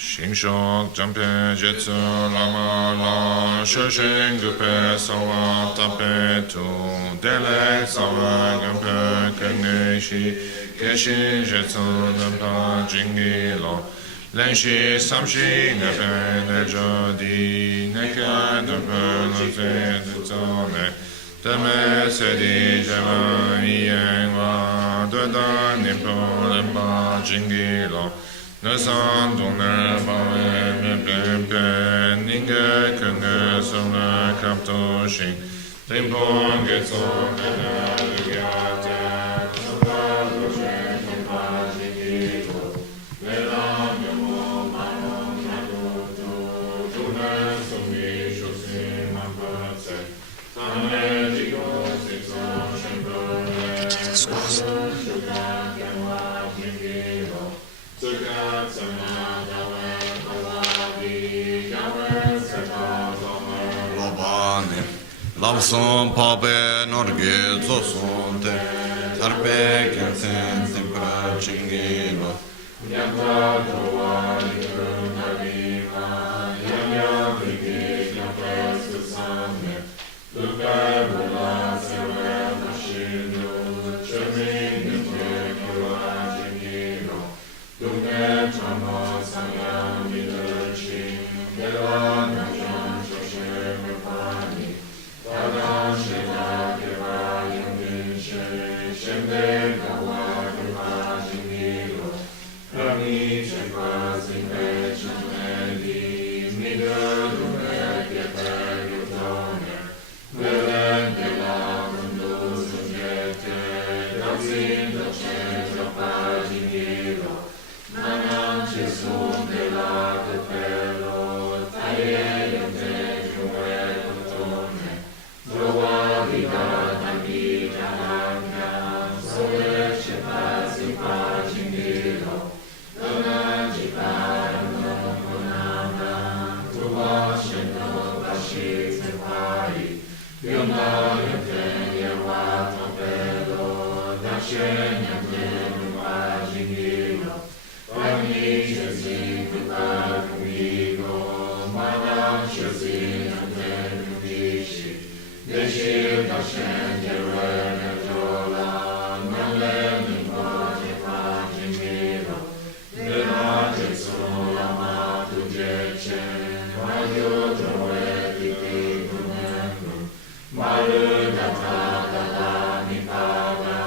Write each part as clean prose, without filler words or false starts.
Shingshok Jampe Jetsu Lama La Shoshen Gupe Sawa Tape Tu Dele Sawa Gupe Keneshi Keshin Jetsu Nampa Jingi Lo Lenshi Samshi Nefe Nejo Di Neka Dupe Loze Dutome Teme Sedi Java Yen Wa Dada Nimpo Lempa Jingi Lo Nasan Doner Bawe Mepempe Ninge Kenge Sona Kapto Shing Tempon Getso Nena Ligate Sopa Dojen Tempa Jingiko Velam Yomo Manon Nakuto Tuna Somi Shosi Mampatse Tame Jigo Sitso Shembo Shuka Kenwa Jingiko Sukat Samadhawe Kawabi Yawe Sekazame Lobane Lavson Pape Norge Zosonte Tarpe Kensen Simpra Chingilo Yaka Kawali Kunavima Yanya Brigis Yapes Kusame Luka Bula Sewe Mashinu Chemi Nitye Kawa Chingilo Dunga Chama Sangha Midachi Dela Najan Shoshe Mepani Tada Sheda Keva Yungin She Shemde Kawa Keva Jingiro Rani Chekwa Zingre Chanedi Miga Dunga Kepa Yutone Velen Dela Kundu Sujete Dazin Dache Japa Jingiro Nanam Jesum de la Capello, Taie Yante Jue Cotone, Trova Vida Nagita Langa, Sole Cepasi Pagingilo, Dona Gipara non Conana, Trova Scendo Bashi Separi, Bionda Yante Yawa Capello, Dace Yante Pagingilo, Ogni Gesù Kupa Kumigo, Madam Gesù Nante Kumishi, Deshi Dashen Jeruel Jola, Nale Nimboje Pagimiro, Dena Jesu Lama Tujece, Mayo Joe Titi Kumengu, Malu Data Dala Nipada,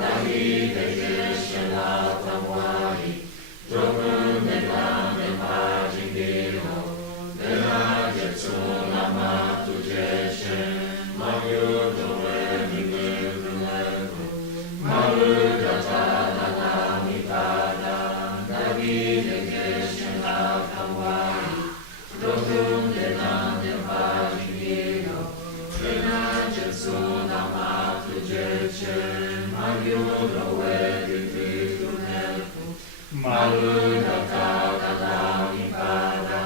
Davide Jeshe La Tamwai, Dopo della Pagingino, della Gesù Lama Tujece, Mario Dove Miguel Malu Data Dala Mipada, Davide Geshe La Tamwai, Dopo della Pagingino, della Gesù Lama Tujece, Mario Dove Miguel Maluda Kada Mipada,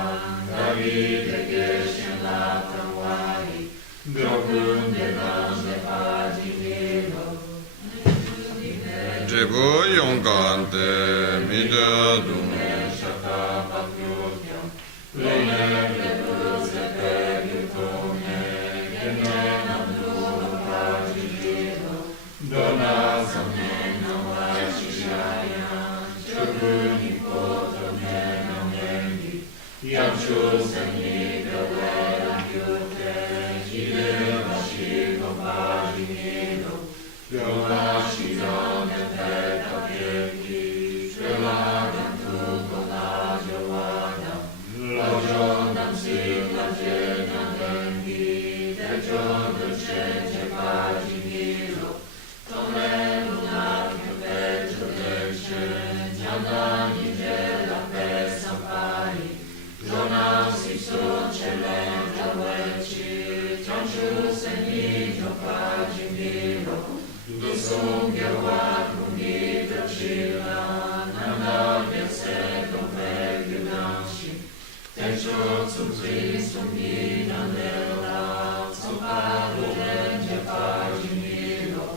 Davide Geshe La Tamwai, Gokun de Nande Pagimiro, Jego Yongante, Mida Dume Shaka Pakyotya, Lene Veduze Pegutone, Genenam Dura Pagimiro, Dona Samena Vashishaya, Chaguni Poto Nena Mendi, Yachu Seniga Vera Yute, Chideva Shiva Pagimiro, Yovashi Dona Peta Peki, Shreladam Tukola Javada, Lojodam Sila Jena Dengi, Tejoda Cheche Pagimiro, Tomelu Nakya Pecho Deshe, Jadani Jela Pesa Pai, Jonasi Soce Lenta Veci, Chanchu Senigio Pagimiro, Dusungya Vakumita Chila, Nandavya Seto Peginashi, Techo Tsutri Sumina Nela, Tsupadu Lenja Pagimiro,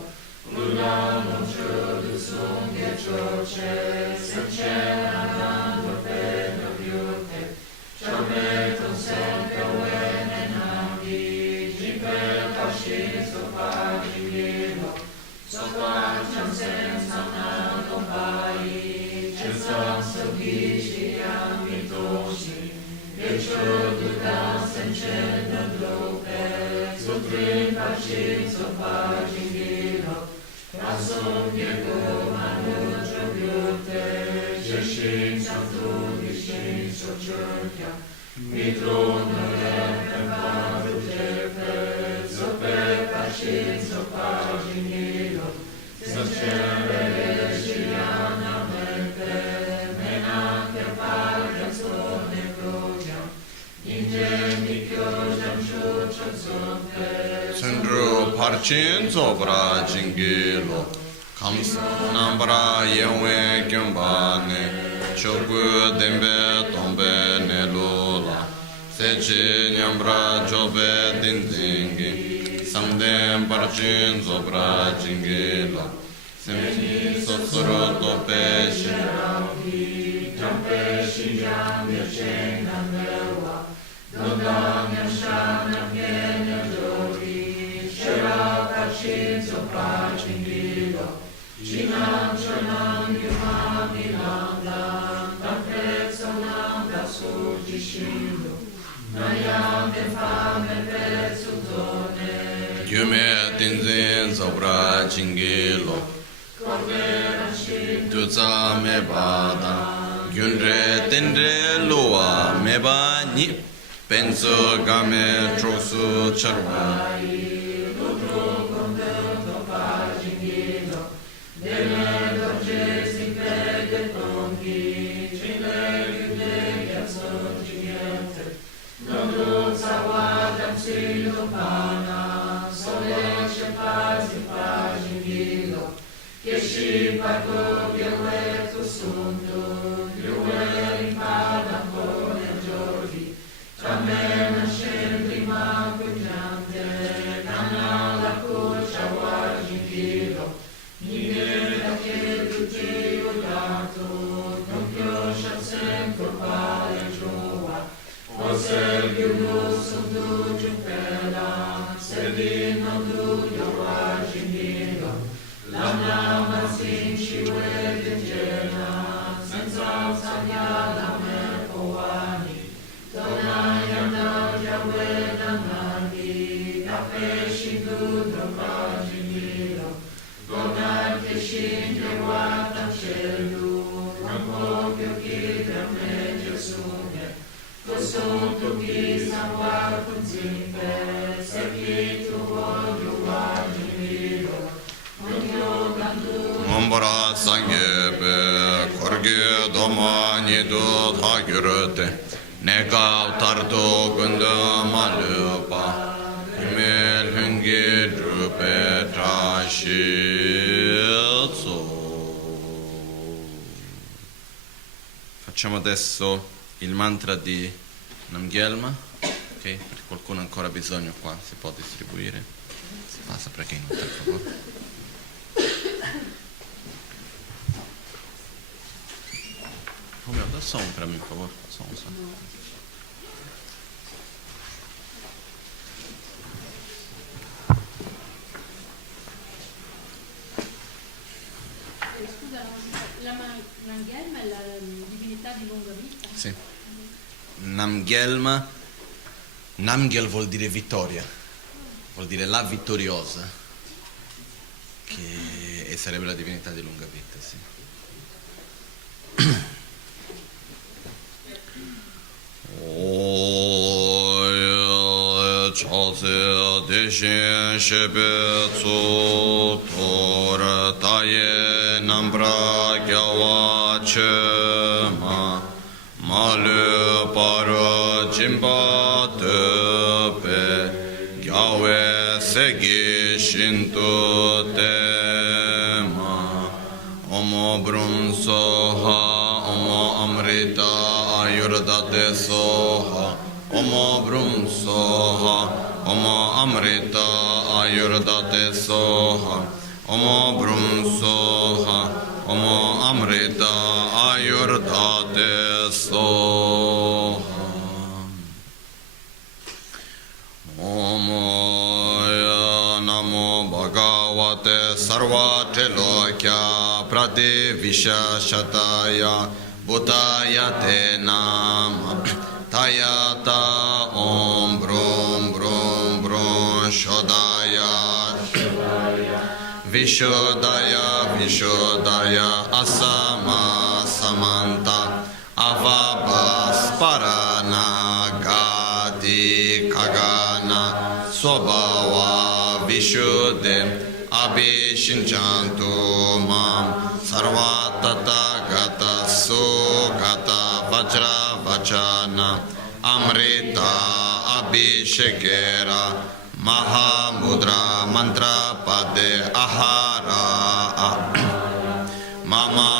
Lulano Chodu Sungya Choce, Sanchena Nando Pena Vyu, Sendro parchin sopra jingilo Kams nambra yewe kyumbane Chogu dembe tombe nelula Sechi nyambra jobe dinzingi Samdem parchin sopra jingilo Semchi sosoro tope shiravi Jampe shinjam yachen namewa Dodam shana kenya jogi Shira parchin sopra jingilo Chinam chanam yumam nilandam Tam prezzonam da surgiscindo Nayam de fame prezzutone Yume tinzin sopra jingilo Tuza me bada Gyunre tendre lua me ba ni Penso game trosu charwa Che si pago violetto sunto, viole rimpada con i giorni, tra me nasce prima pugnante, canna la cuccia guardi in filo, mi viene che tu ti ho dato, non chioscia sempre pare giova, o servi un lusso tu giù pela, servi non tu io guardi in filo, la nama sinci vede gena, senza sagnala me poani, tonai andaglia veda nani, da pesci dudro paginilo, tonai che scinde guarda cielo, un po' più chi da me Gesune, sotto chi sa guarda zimpe, se chi tu voglio guardi milo, Ombra sangebe korge doma nido thagurte neka tarto gunda malupa mel hungi drupe trashitso. Facciamo adesso il mantra di Namgyalma, ok? Per qualcuno ancora bisogno qua si può distribuire, si passa perché in per favore. Come da som para mim, por favor. Som. Scusa, Namgyalma è la divinità di lunga vita? Sì. Namgyalma. Namgyal vuol dire vittoria, vuol dire la vittoriosa, che sarebbe la divinità di lunga vita, sì. Chase deshin shebe tsu tor taye nambra gyawa che malu paro jimba tepe gyawe segi shinto tema omo brum soha omo amrita ayurdate soha Omo Brum Soha, Omo Amrita Ayurdate Soha, Omo Brum Soha, Omo Amrita Ayurdate Soha. Omo Namo Bhagavate Sarva Trilokya Prati Visha Shataya Buddhayate Nama Tayata Om Brum Brum Brum Shodaya Vishodaya Vishodaya Asama Samanta Avabas Parana Gati Kagana Swabhava Vishuddhe Abhishinchantu Mam Sarvatata Gata Sugata Vajra Vachana Amrita Abhishekera Mahamudra Mantra Pade Ahara Mama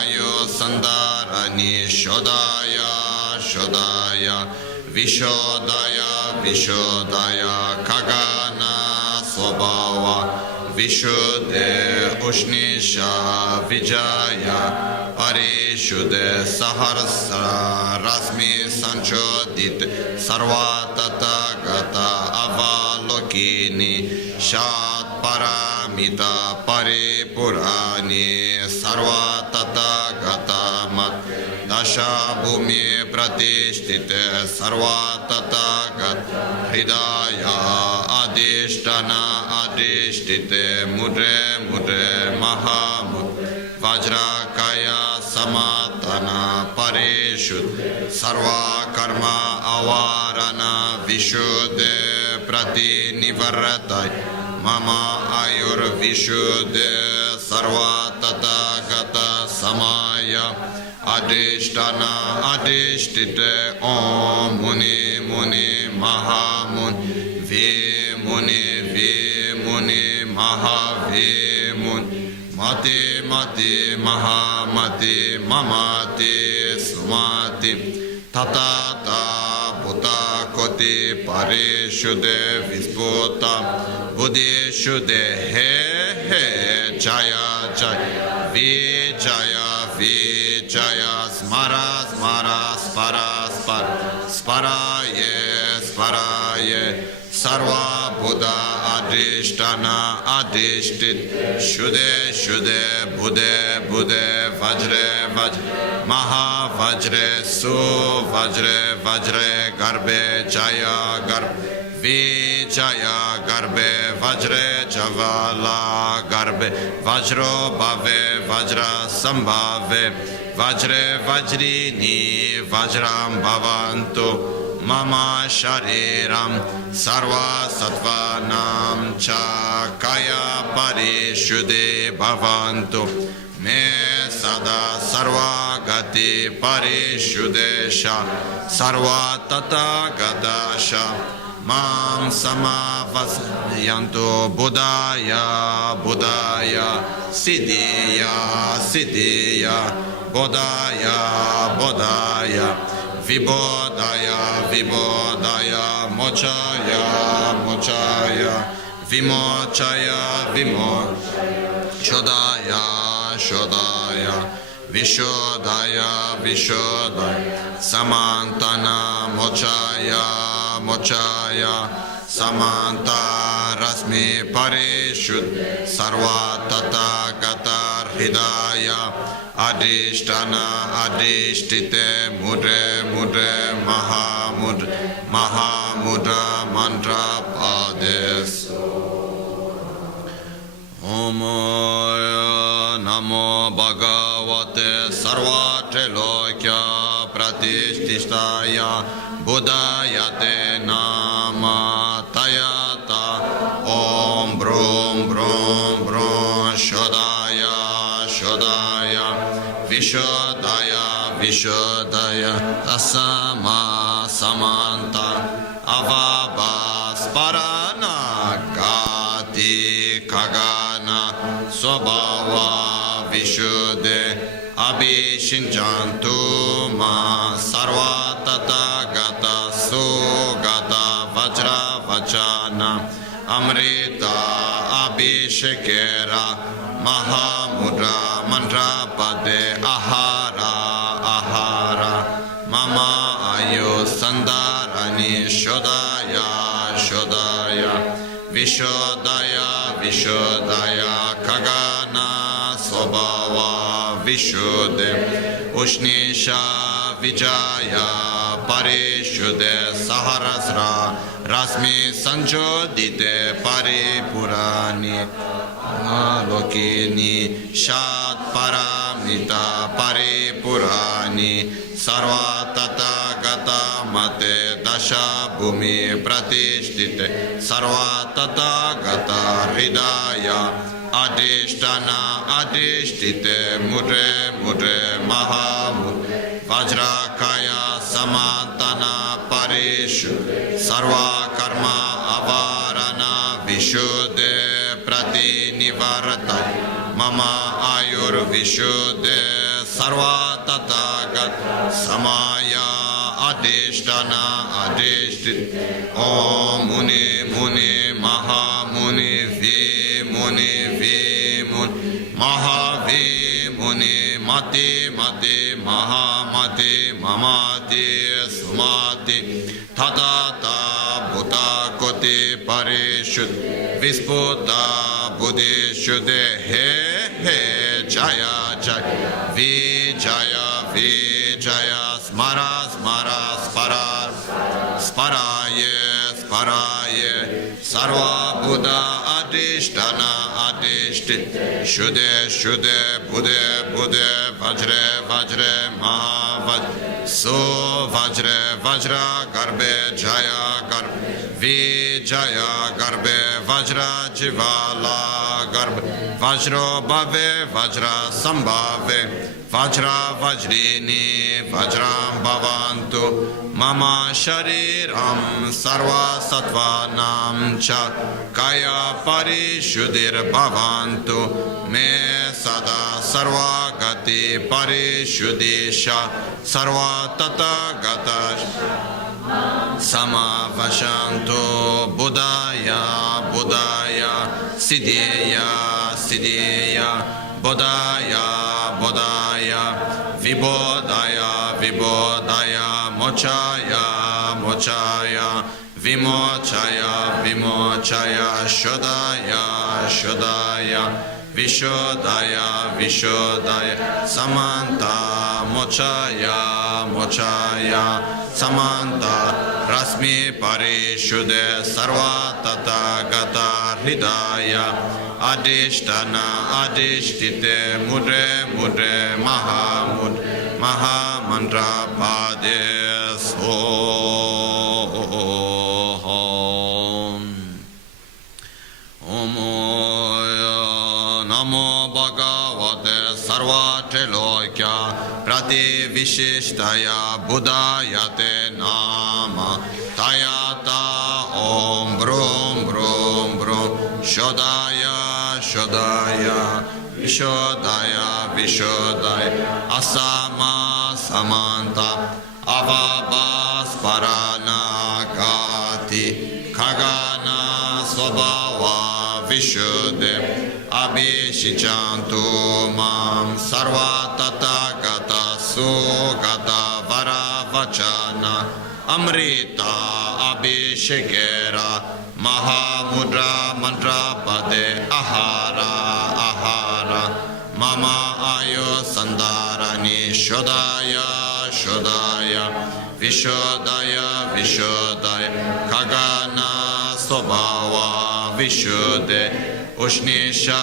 Ayo Sandarani Shodaya Shodaya Vishodaya Vishodaya Kagana Swabhava Vishuddhe Ushnisha Vijaya Parishuddhe Saharsa Rasmi Sanchodit Sarvatata Gata Avalokini Shat Paramita Paripurani Sarvatata Gata Mat Dasha Bhumi Pratishtite Sarvatata Gata Hridaya Adishtana Adishtite Mudre Mudre Mahamud Vajrakaya Samatana Parishud Sarva Karma Avarana Vishuddhe Prati Nivarratai Mama Ayur Vishuddhe Sarva Tata Gata Samaya Adishtana Adishtite Om Muni Muni Mahamun Vimuni Vimuni Mahavimun Mati Mati Mahamati Mamati Sumati Tatata Bhuta Koti Parishuddhe Visputa Buddhishuddhe He He Jaya Jaya Vijaya Vijaya Smara Smara Spara Spara Sparaye Sparaye Sarva Buddha Adishtana Adishtit Shuddhe Shuddhe Buddhe Buddhe Vajre Vajre Maha Vajre Su Vajre Vajre Garbe Jaya Garbe Vijaya Garbe Vajre Javala Garbe Vajro Bhave Vajra Sambhave Vajre Vajrini Vajram Bhavantu Mama Shariram Sarva Sattvanam Cha Kaya Parishuddhe Bhavantu Me Sada Sarva Gati Parishuddhesha Sarva Tata Gadasha Mam Samavasyantu Buddhaya Buddhaya Siddhiya Siddhiya Bodhaya Bodhaya Vibodaya, Vibodaya, Mochaya, Mochaya, Vimochaya, Vimochaya, Shodaya, Shodaya, Vishodaya, Vishodaya, Samantana, Mochaya, Mochaya, Samanta, Rasmi, Parishud, Sarvatata, Gatar, Hidaya, Adishtana Adishtite Mudre Mudre Mahamudra Mahamudra Mantra Pades Om Namo Bhagavate Sarvatrelokya Pratishtistaya Buddhayate Nama Tayata Om Brum Brum Brum Shodaya Shodaya Vishodaya, Vishodaya, Tasama, Samanta, Avabas, Parana, Gati, Kagana, Swabhava, Vishuddhe, Abhishinchantu, Ma, Sarvatata, Gata, Sugata, Vajra, Vachana, Amrita, Abhishekera, Mahamudra Mantra Pade Ahara Ahara Mama Ayo Sandarani Shodaya Shodaya Vishodaya Vishodaya Kagana Swabhava Vishuddhe Ushnisha Vijaya Parishuddhe Saharasra Rasmi Sanjodite Paripurani Lokini Shat Paramita Paripurani Sarva Tata Gata Mate Dasha Bhumi Pratishtite Sarva Tata Gata Hridaya Adishtana Adishtite Mudre Mudre Mahamud Vajrakaya Samantana Parishu Sarva Karma Avarana Vishuddhe Prati Nivarta Mama Ayur Vishuddhe Sarva Tatagat Samaya Adishtana Adishtite Om Muni Muni Mahamuni Vimuni Vimun Mahavimuni Mati Mati Mahamati Mamati Sumati Tadata Bhuta Koti Parishud Visputa Buddhishuddhe He He Jaya Jaya Vijaya Vijaya Smara Smara Spara Sparaye Sparaye Sarva Buddha Adishtana Adishtit Shuddhe Shuddhe Buddhe Buddhe Vajre Vajre Mahavaj So Vajre Vajra Garbe Jaya Garbe Vijaya Garbe Vajra Jivala Garbe Vajro Bhave Vajra Sambhave Vajra Vajrini Vajram Bhavantu Mama Shariram Sarva Sattvanam Cha Kaya Parishuddhir Bhavantu Me Sada Sarva Gati Parishuddhisha Sarva Tata Gata Samavashantu Buddhaya Buddhaya Siddhya Siddhya Bodhaya Bodhaya Vibodhaya Vibodhaya Mochaya Mochaya Vimochaya Vimochaya Shodhaya Shodhaya Vishodhaya Vishodhaya Samanta Mochaya Mochaya Samanta Rasmi Parishuddhe Sarva Tata Gata Hridaya Adishtana Adishtite Mudre Mudre Mahamud Mahamantra Pade Soham Namo Bhagavate Sarva Trilokya Prati Vishishtaya Buddhayate Nama Tayata Om Brum Brum Brum Shodaya Shodaya Vishodaya Vishodaya Asama Samanta Avabas Parana Gati Kagana Swabhava Vishuddhe Abhishichantu Mam Sarva Tata Gata Sugata Varavachana Amrita Abhishekera Mahamudra Mantra Pade Ahara Ahara Mama Ayo Sandarani Shodaya Shodaya Vishodaya Vishodaya Kagana Swabhava Vishuddhe Ushnisha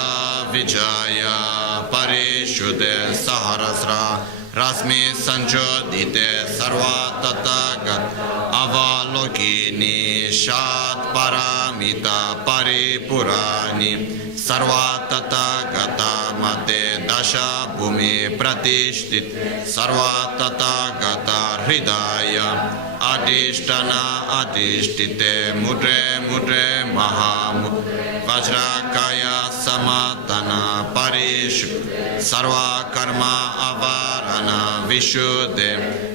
Vijaya Parishuddhe Saharasra Rasmi Sanjodite Sarva Tatagat Avalokini Shat Paramita Paripurani Sarva Tatagata Mate Dasha Bhumi Pratishtit Sarva Tatagata Hridaya Adishtana Adishtite Mudre Mudre Mahamud Vajrakaya Samatana Parishu Sarva Karma Avarana Vishuddhe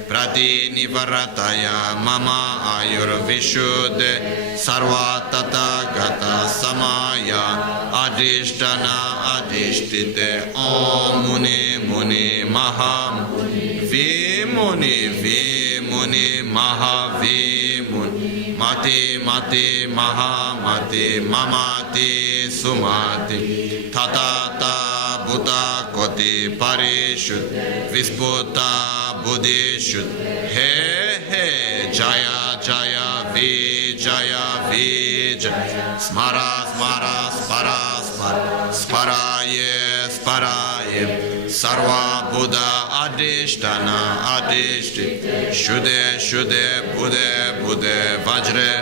Prati Nivarataya Mama Ayur Vishuddhe Sarva Tatagata Samaya Adishtana Adishtite Om Muni Muni Maham Vimuni Vimuni Mahavimuni Mati Mati Mahamati Mamati Sumati Tatata Bhuta Koti Gati Parishud Visputa Buddhishud He He Jaya Jaya Vijaya Vijaya Smara Smara Spara Spara Sparaye Sparaye Sarva Buddha Adhishtana Adhishti Shude Shude Bude Bude Vajre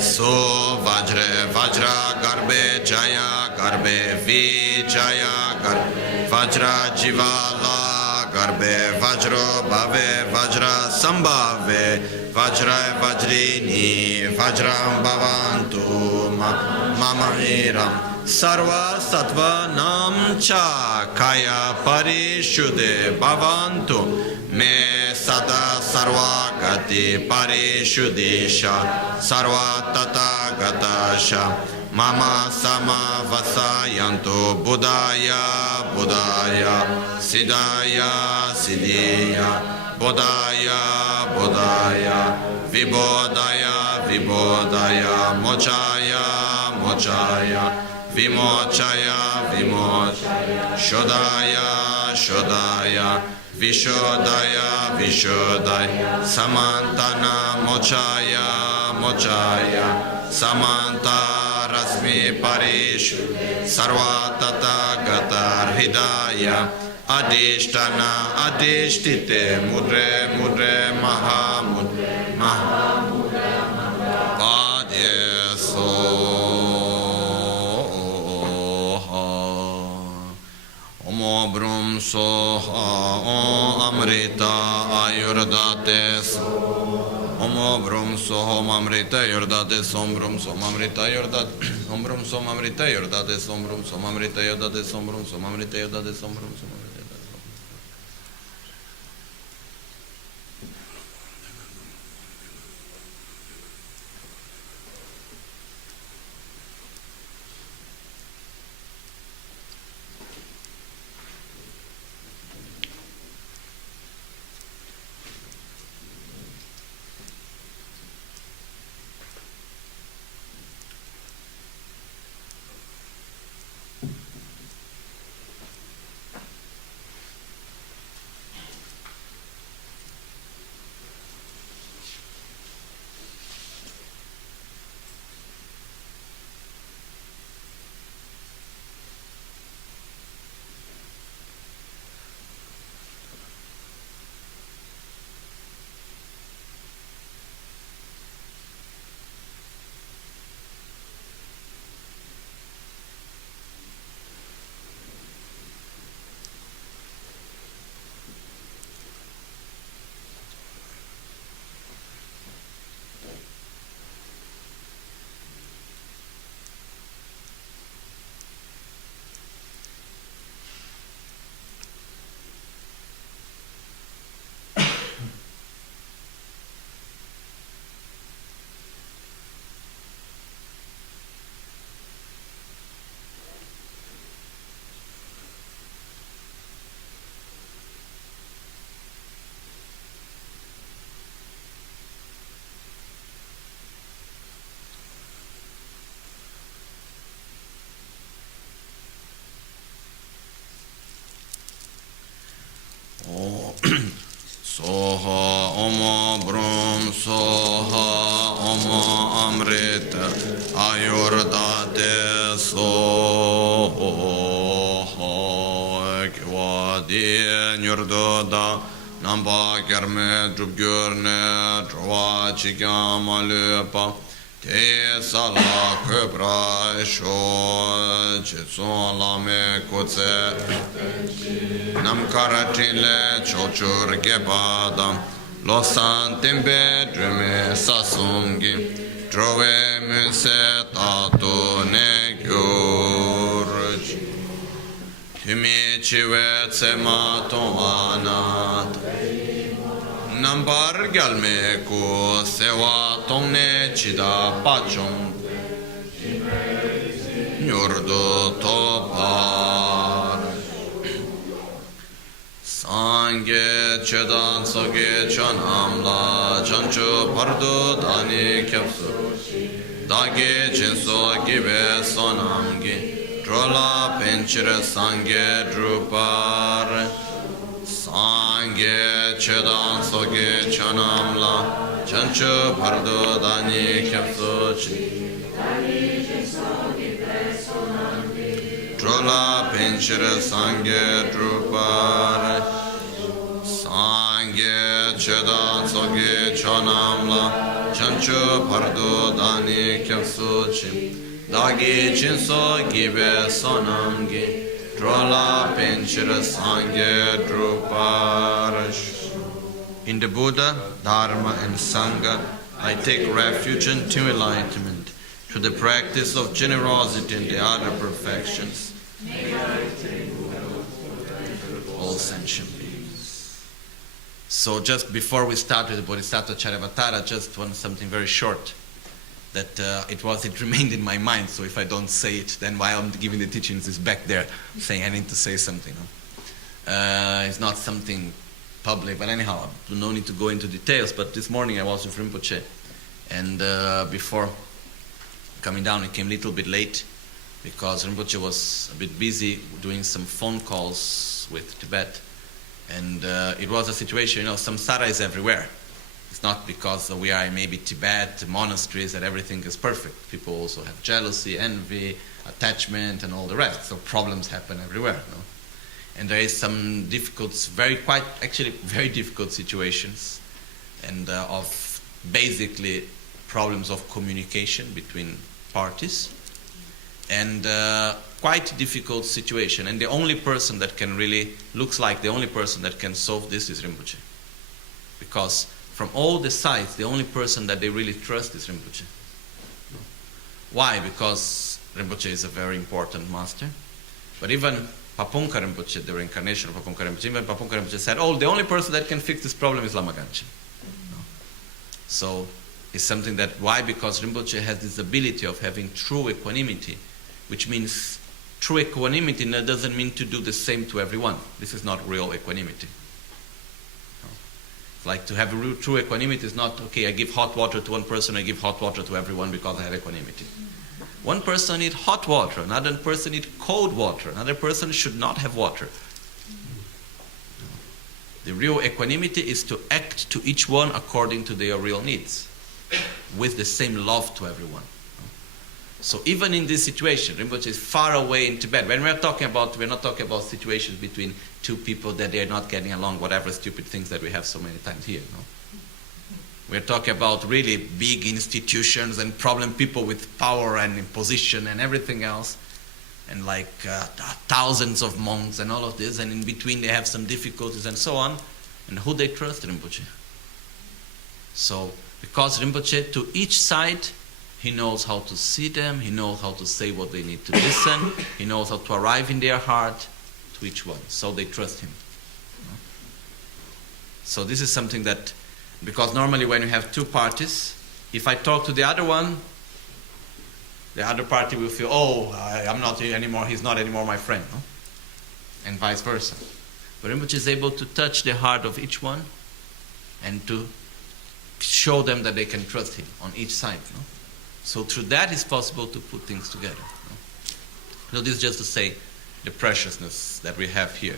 So Vajre Vajra Garbe Jaya Garbe Vijaya Garbe Vajra Jivala Garbe Vajro Bhave Vajra Sambhave Vajra Vajrini Vajram Bhavantu Mama Iram Sarva Sattva Nam Cha Kaya Parishuddhe Bhavantu Me Sada Sarva Gati Parishuddhisha Sarva Tata Gatasha Mama Sama Vasayantu Buddhaya Buddhaya Siddhaya Siddhya Bodhaya Bodhaya Vibodhaya Vibodhaya Mochaya Mochaya Vimochaya Vimochaya Shodaya Shodaya Vishodaya Vishodaya Samantana Mochaya Mochaya Samanta Rasmi Parish Sarva Tata Gatar Hidaya Adhishtana Adhishtite Mudre Mudre Mahamudre Mahamudre Padyeso Omo Brum Soha Om Amrita Ayurdates Omo Brum Sohom Amrita Ayurdates Om Brum Som Amrita Ayurdates Om Brum Som Amrita Ayurdates Om Brum Som Amrita Ayurdates Om Brum Som Amrita Ayurdates Om Brum Som Soha Omo Brum Soha Omo Amrita Ayurdate Soha Kvadi Nyurdoda Namba Kerme Drubgjörne Trova Chikama Löpa Te Sala Köpra Sho Chitson Lame Kutse Nam Karatile Chochur Gebada Losan Tembe Drume Sasungi Trove Muse Tato Nekyurj Tumi Chive Tsema Tomanat Nambar Galme Ko Sewa Tongne Chida Pachon Nyurdo Topar Sange Chedan Soge Chanamla Chanchu Pardu Dani Kyapsu Dage Chinso Gibe Sonamgi Drola Penchira Sangye Drupar Sangye Chedan Soge Chanamla Chanchu Pardo Dani Kyapsochi Drola Penchira Sangye Drupar Sangye Chedan Soge Chanamla Chanchu Pardo Dani Kyapsochi Dagi Chinso Gibe Sonamgi Drola Penchira Sangye Druparash. In the Buddha, Dharma and Sangha, I take refuge until enlightenment through the practice of generosity and the other perfections. All sentient beings. So just before we start with the Bodhisattva Charyavatara, just want something very short. That it remained in my mind, so if I don't say it, then while I'm giving the teachings, it's back there saying I need to say something. It's not something public, but anyhow, no need to go into details, but this morning I was with Rinpoche, and before coming down, I came a little bit late, because Rinpoche was a bit busy doing some phone calls with Tibet, and it was a situation, samsara is everywhere. It's not because we are in maybe Tibet, monasteries, that everything is perfect. People also have jealousy, envy, attachment, and all the rest. So problems happen everywhere. And there is some very difficult situations, and of basically problems of communication between parties, and quite difficult situation. And the only person that can looks like the only person that can solve this is Rinpoche. Because from all the sides, the only person that they really trust is Rinpoche. Why? Because Rinpoche is a very important master. But even Papunka Rinpoche, the reincarnation of Papunka Rinpoche, even Papunka Rinpoche said, the only person that can fix this problem is Lama Ganchen. So it's something that, why? Because Rinpoche has this ability of having true equanimity, which means true equanimity doesn't mean to do the same to everyone. This is not real equanimity. Like to have true equanimity is not, okay, I give hot water to one person, I give hot water to everyone because I have equanimity. One person needs hot water, another person needs cold water, another person should not have water. The real equanimity is to act to each one according to their real needs, with the same love to everyone. So even in this situation, Rinpoche is far away in Tibet. When we're not talking about situations between two people that they're not getting along, whatever stupid things that we have so many times here. We're talking about really big institutions and problem people with power and position and everything else, and like thousands of monks and all of this, and in between they have some difficulties and so on. And who they trust? Rinpoche. So because Rinpoche, to each side, he knows how to see them, he knows how to say what they need to listen, he knows how to arrive in their heart to each one. So they trust him. So this is something that, because normally when you have two parties, if I talk to the other one, the other party will feel, I'm not here anymore, he's not anymore my friend. And vice versa. But Rinpoche is able to touch the heart of each one and to show them that they can trust him on each side. So through that it's possible to put things together. So this is just to say the preciousness that we have here.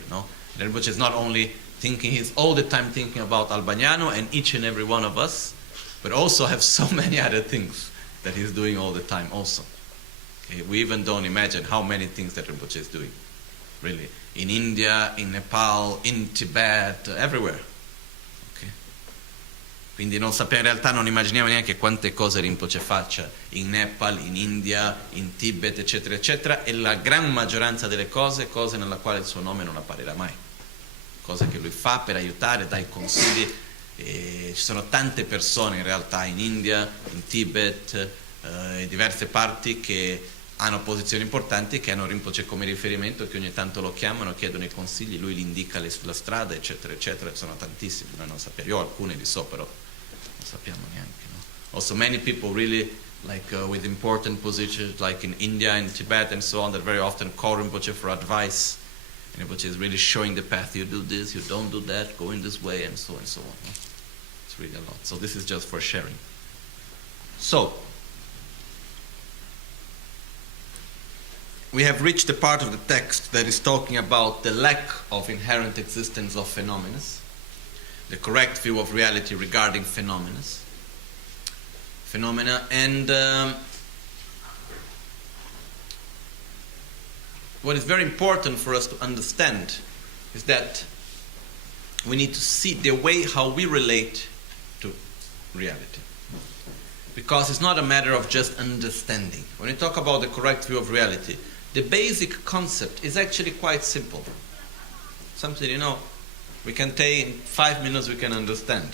Rinpoche is not only thinking, he's all the time thinking about Albagnano and each and every one of us, but also have so many other things that he's doing all the time also. Okay? We even don't imagine how many things that Rinpoche is doing. Really. In India, in Nepal, in Tibet, everywhere. Quindi in realtà non immaginiamo neanche quante cose Rinpoche faccia in Nepal, in India, in Tibet, eccetera, eccetera, e la gran maggioranza delle cose nella quale il suo nome non apparirà mai. Cose che lui fa per aiutare, dà i consigli. E ci sono tante persone in realtà in India, in Tibet, in diverse parti che hanno posizioni importanti, che hanno Rinpoche come riferimento, che ogni tanto lo chiamano, chiedono i consigli, lui gli indica la strada, eccetera, eccetera. Sono tantissimi, noi non sappiamo, io alcune li so, però non sappiamo neanche. Also many people really, with important positions, like in India and Tibet and so on, that very often call Rinpoche for advice. And Rinpoche is really showing the path, you do this, you don't do that, go in this way, and so on. It's really a lot. So this is just for sharing. So, we have reached the part of the text that is talking about the lack of inherent existence of phenomena, the correct view of reality regarding phenomena, and what is very important for us to understand is that we need to see the way how we relate to reality. Because it's not a matter of just understanding. When you talk about the correct view of reality, the basic concept is actually quite simple. Something, we can take in 5 minutes we can understand.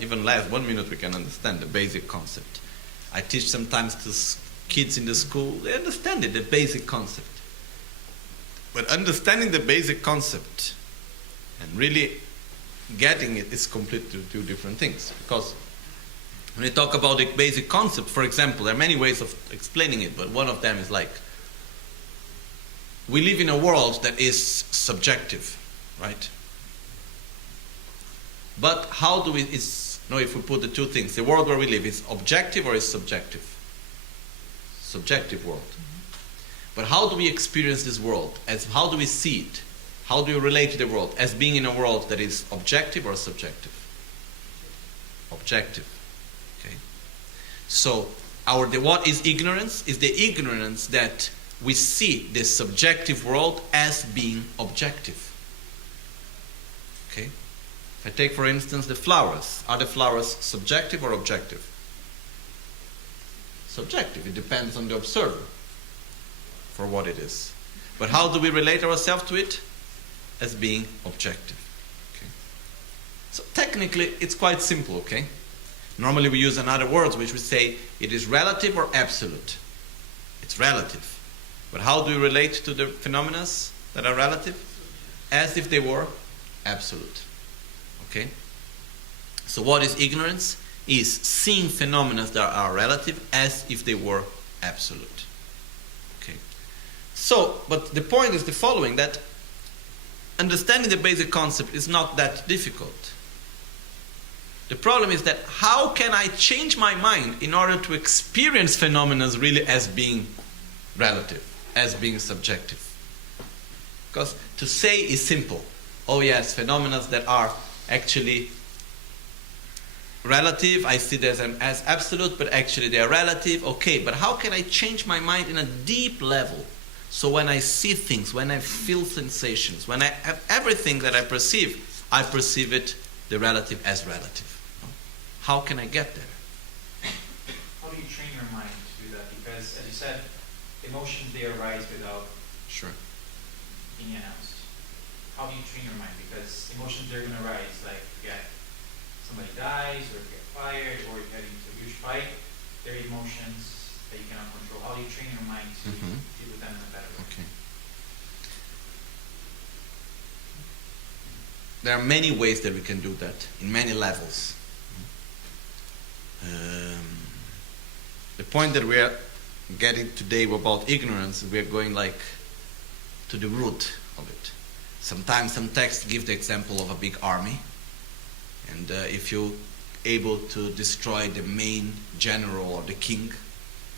Even less, 1 minute we can understand the basic concept. I teach sometimes to kids in the school, they understand it, the basic concept. But understanding the basic concept and really getting it is completely two different things. Because when you talk about the basic concept, for example, there are many ways of explaining it, but one of them is like, we live in a world that is subjective, right? But how do we, if we put the two things, the world where we live is objective or is subjective? Subjective world. But how do we experience this world? How do we see it? How do we relate to the world? As being in a world that is objective or subjective? Objective. Okay. So, what is ignorance? Is the ignorance that we see the subjective world as being objective. Okay? If I take, for instance, the flowers. Are the flowers subjective or objective? Subjective. It depends on the observer for what it is. But how do we relate ourselves to it? As being objective. Okay? So technically, it's quite simple, okay? Normally we use another words which we say it is relative or absolute. It's relative. But how do we relate to the phenomena that are relative? As if they were absolute. Okay? So what is ignorance? Is seeing phenomena that are relative as if they were absolute. Okay? So, but the point is the following, that understanding the basic concept is not that difficult. The problem is that how can I change my mind in order to experience phenomena really as being relative, as being subjective? Because to say is simple. Oh yes, phenomena that are actually relative, I see them as absolute, but actually they are relative. Okay, but how can I change my mind in a deep level? So when I see things, when I feel sensations, when I have everything that I perceive it, the relative as relative. How can I get there? How do you train your mind to do that? Because, as you said, emotions, they arise without being announced. How do you train your mind? Because emotions, they're going to arise, like somebody dies, or you get fired, or you get into a huge fight. They're emotions that you cannot control. How do you train your mind to deal with them in a better way? Okay. There are many ways that we can do that, in many levels. The point that we are getting today about ignorance, we are going to the root of it. Sometimes some texts give the example of a big army, and if you're able to destroy the main general or the king,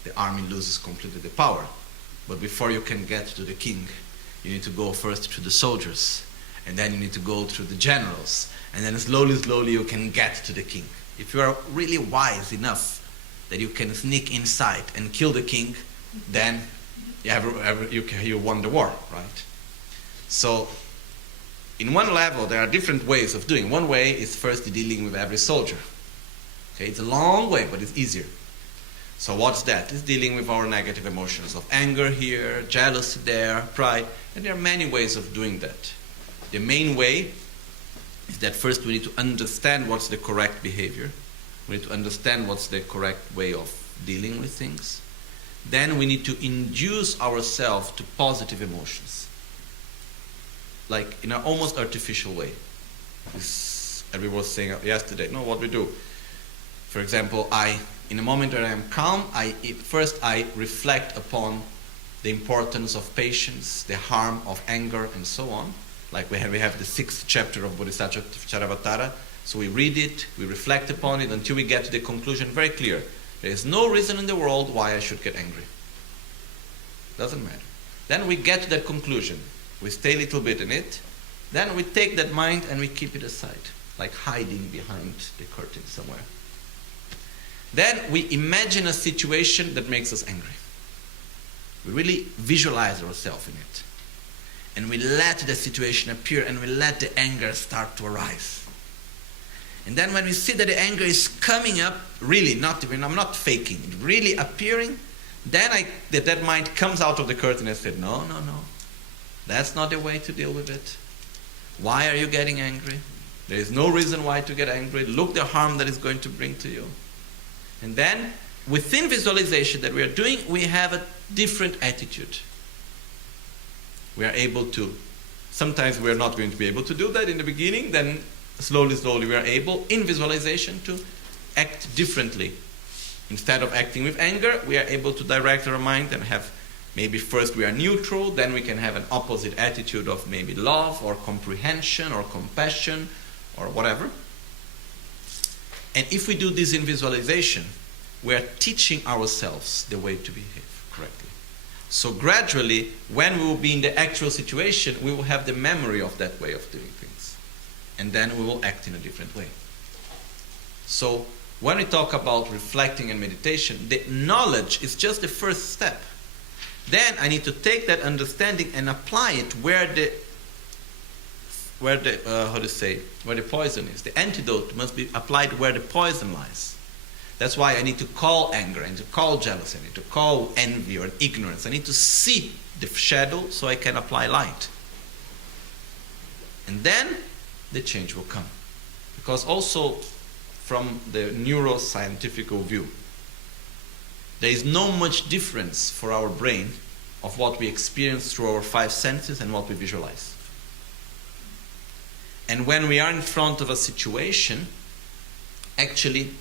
the army loses completely the power. But before you can get to the king, you need to go first to the soldiers, and then you need to go through the generals, and then slowly you can get to the king. If you are really wise enough that you can sneak inside and kill the king, then you won the war, right? So, in one level, there are different ways of doing. One way is first dealing with every soldier. Okay, it's a long way, but it's easier. So what's that? It's dealing with our negative emotions of anger here, jealousy there, pride, and there are many ways of doing that. The main way is that first we need to understand what's the correct behavior. We need to understand what's the correct way of dealing with things. Then we need to induce ourselves to positive emotions, like in an almost artificial way. As we were saying yesterday, what we do. For example, in a moment where I am calm, first I reflect upon the importance of patience, the harm of anger, and so on. Like we have the 6th chapter of Bodhisattva Charyavatara. So we read it, we reflect upon it until we get to the conclusion very clear. There is no reason in the world why I should get angry. Doesn't matter. Then we get to that conclusion. We stay a little bit in it. Then we take that mind and we keep it aside, like hiding behind the curtain somewhere. Then we imagine a situation that makes us angry. We really visualize ourselves in it. And we let the situation appear and we let the anger start to arise. And then when we see that the anger is coming up, really, I'm not faking, really appearing, then that mind comes out of the curtain and said, no, that's not the way to deal with it. Why are you getting angry? There is no reason why to get angry. Look the harm that it's going to bring to you. And then, within visualization that we are doing, we have a different attitude. We are able to, sometimes we are not going to be able to do that in the beginning, then slowly we are able, in visualization, to act differently. Instead of acting with anger, we are able to direct our mind and have, maybe first we are neutral, then we can have an opposite attitude of maybe love or comprehension or compassion or whatever. And if we do this in visualization, we are teaching ourselves the way to behave correctly. So gradually, when we will be in the actual situation, we will have the memory of that way of doing things. And then we will act in a different way. So when we talk about reflecting and meditation, the knowledge is just the first step. Then I need to take that understanding and apply it where the poison is. The antidote must be applied where the poison lies. That's why I need to call anger, I need to call jealousy, I need to call envy or ignorance. I need to see the shadow so I can apply light. And then the change will come. Because also from the neuroscientific view, there is no much difference for our brain of what we experience through our 5 senses and what we visualize. And when we are in front of a situation, actually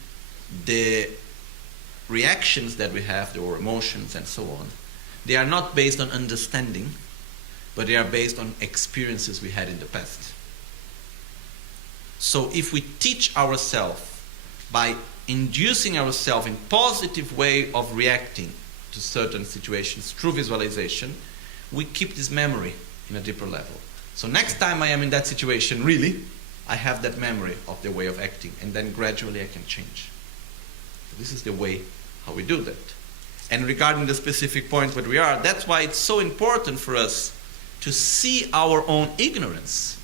the reactions that we have, our emotions and so on, they are not based on understanding, but they are based on experiences we had in the past. So if we teach ourselves by inducing ourselves in positive way of reacting to certain situations through visualization, we keep this memory in a deeper level. So next time I am in that situation, really, I have that memory of the way of acting, and then gradually I can change. This is the way how we do that. And regarding the specific point where we are, that's why it's so important for us to see our own ignorance.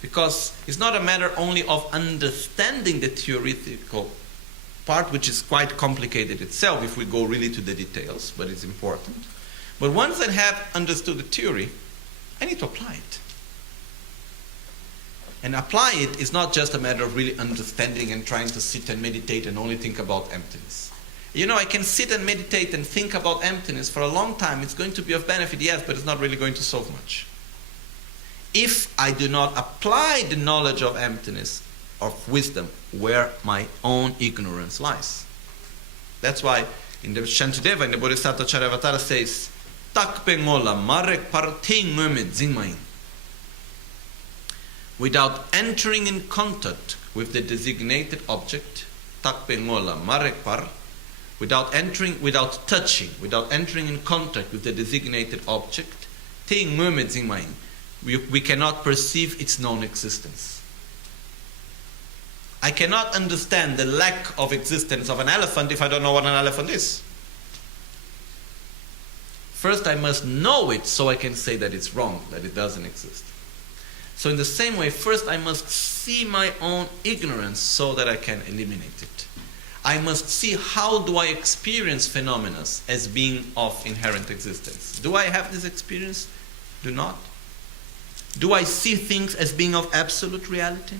Because it's not a matter only of understanding the theoretical part, which is quite complicated itself if we go really to the details, but it's important. But once I have understood the theory, I need to apply it. And apply it is not just a matter of really understanding and trying to sit and meditate and only think about emptiness. You know, I can sit and meditate and think about emptiness for a long time. It's going to be of benefit, yes, but it's not really going to solve much. If I do not apply the knowledge of emptiness, of wisdom, where my own ignorance lies. That's why in the Shantideva, in the Bodhisattva Charyavatara says, Tak pengola marek parting möme zingmain. Without entering in contact with the designated object, tak pengola marek par, without touching, without entering in contact with the designated object, ting möme zingmain. We cannot perceive its non-existence. I cannot understand the lack of existence of an elephant if I don't know what an elephant is. First I must know it so I can say that it's wrong, that it doesn't exist. So in the same way, first I must see my own ignorance so that I can eliminate it. I must see how do I experience phenomena as being of inherent existence. Do I have this experience? Do not. Do I see things as being of absolute reality?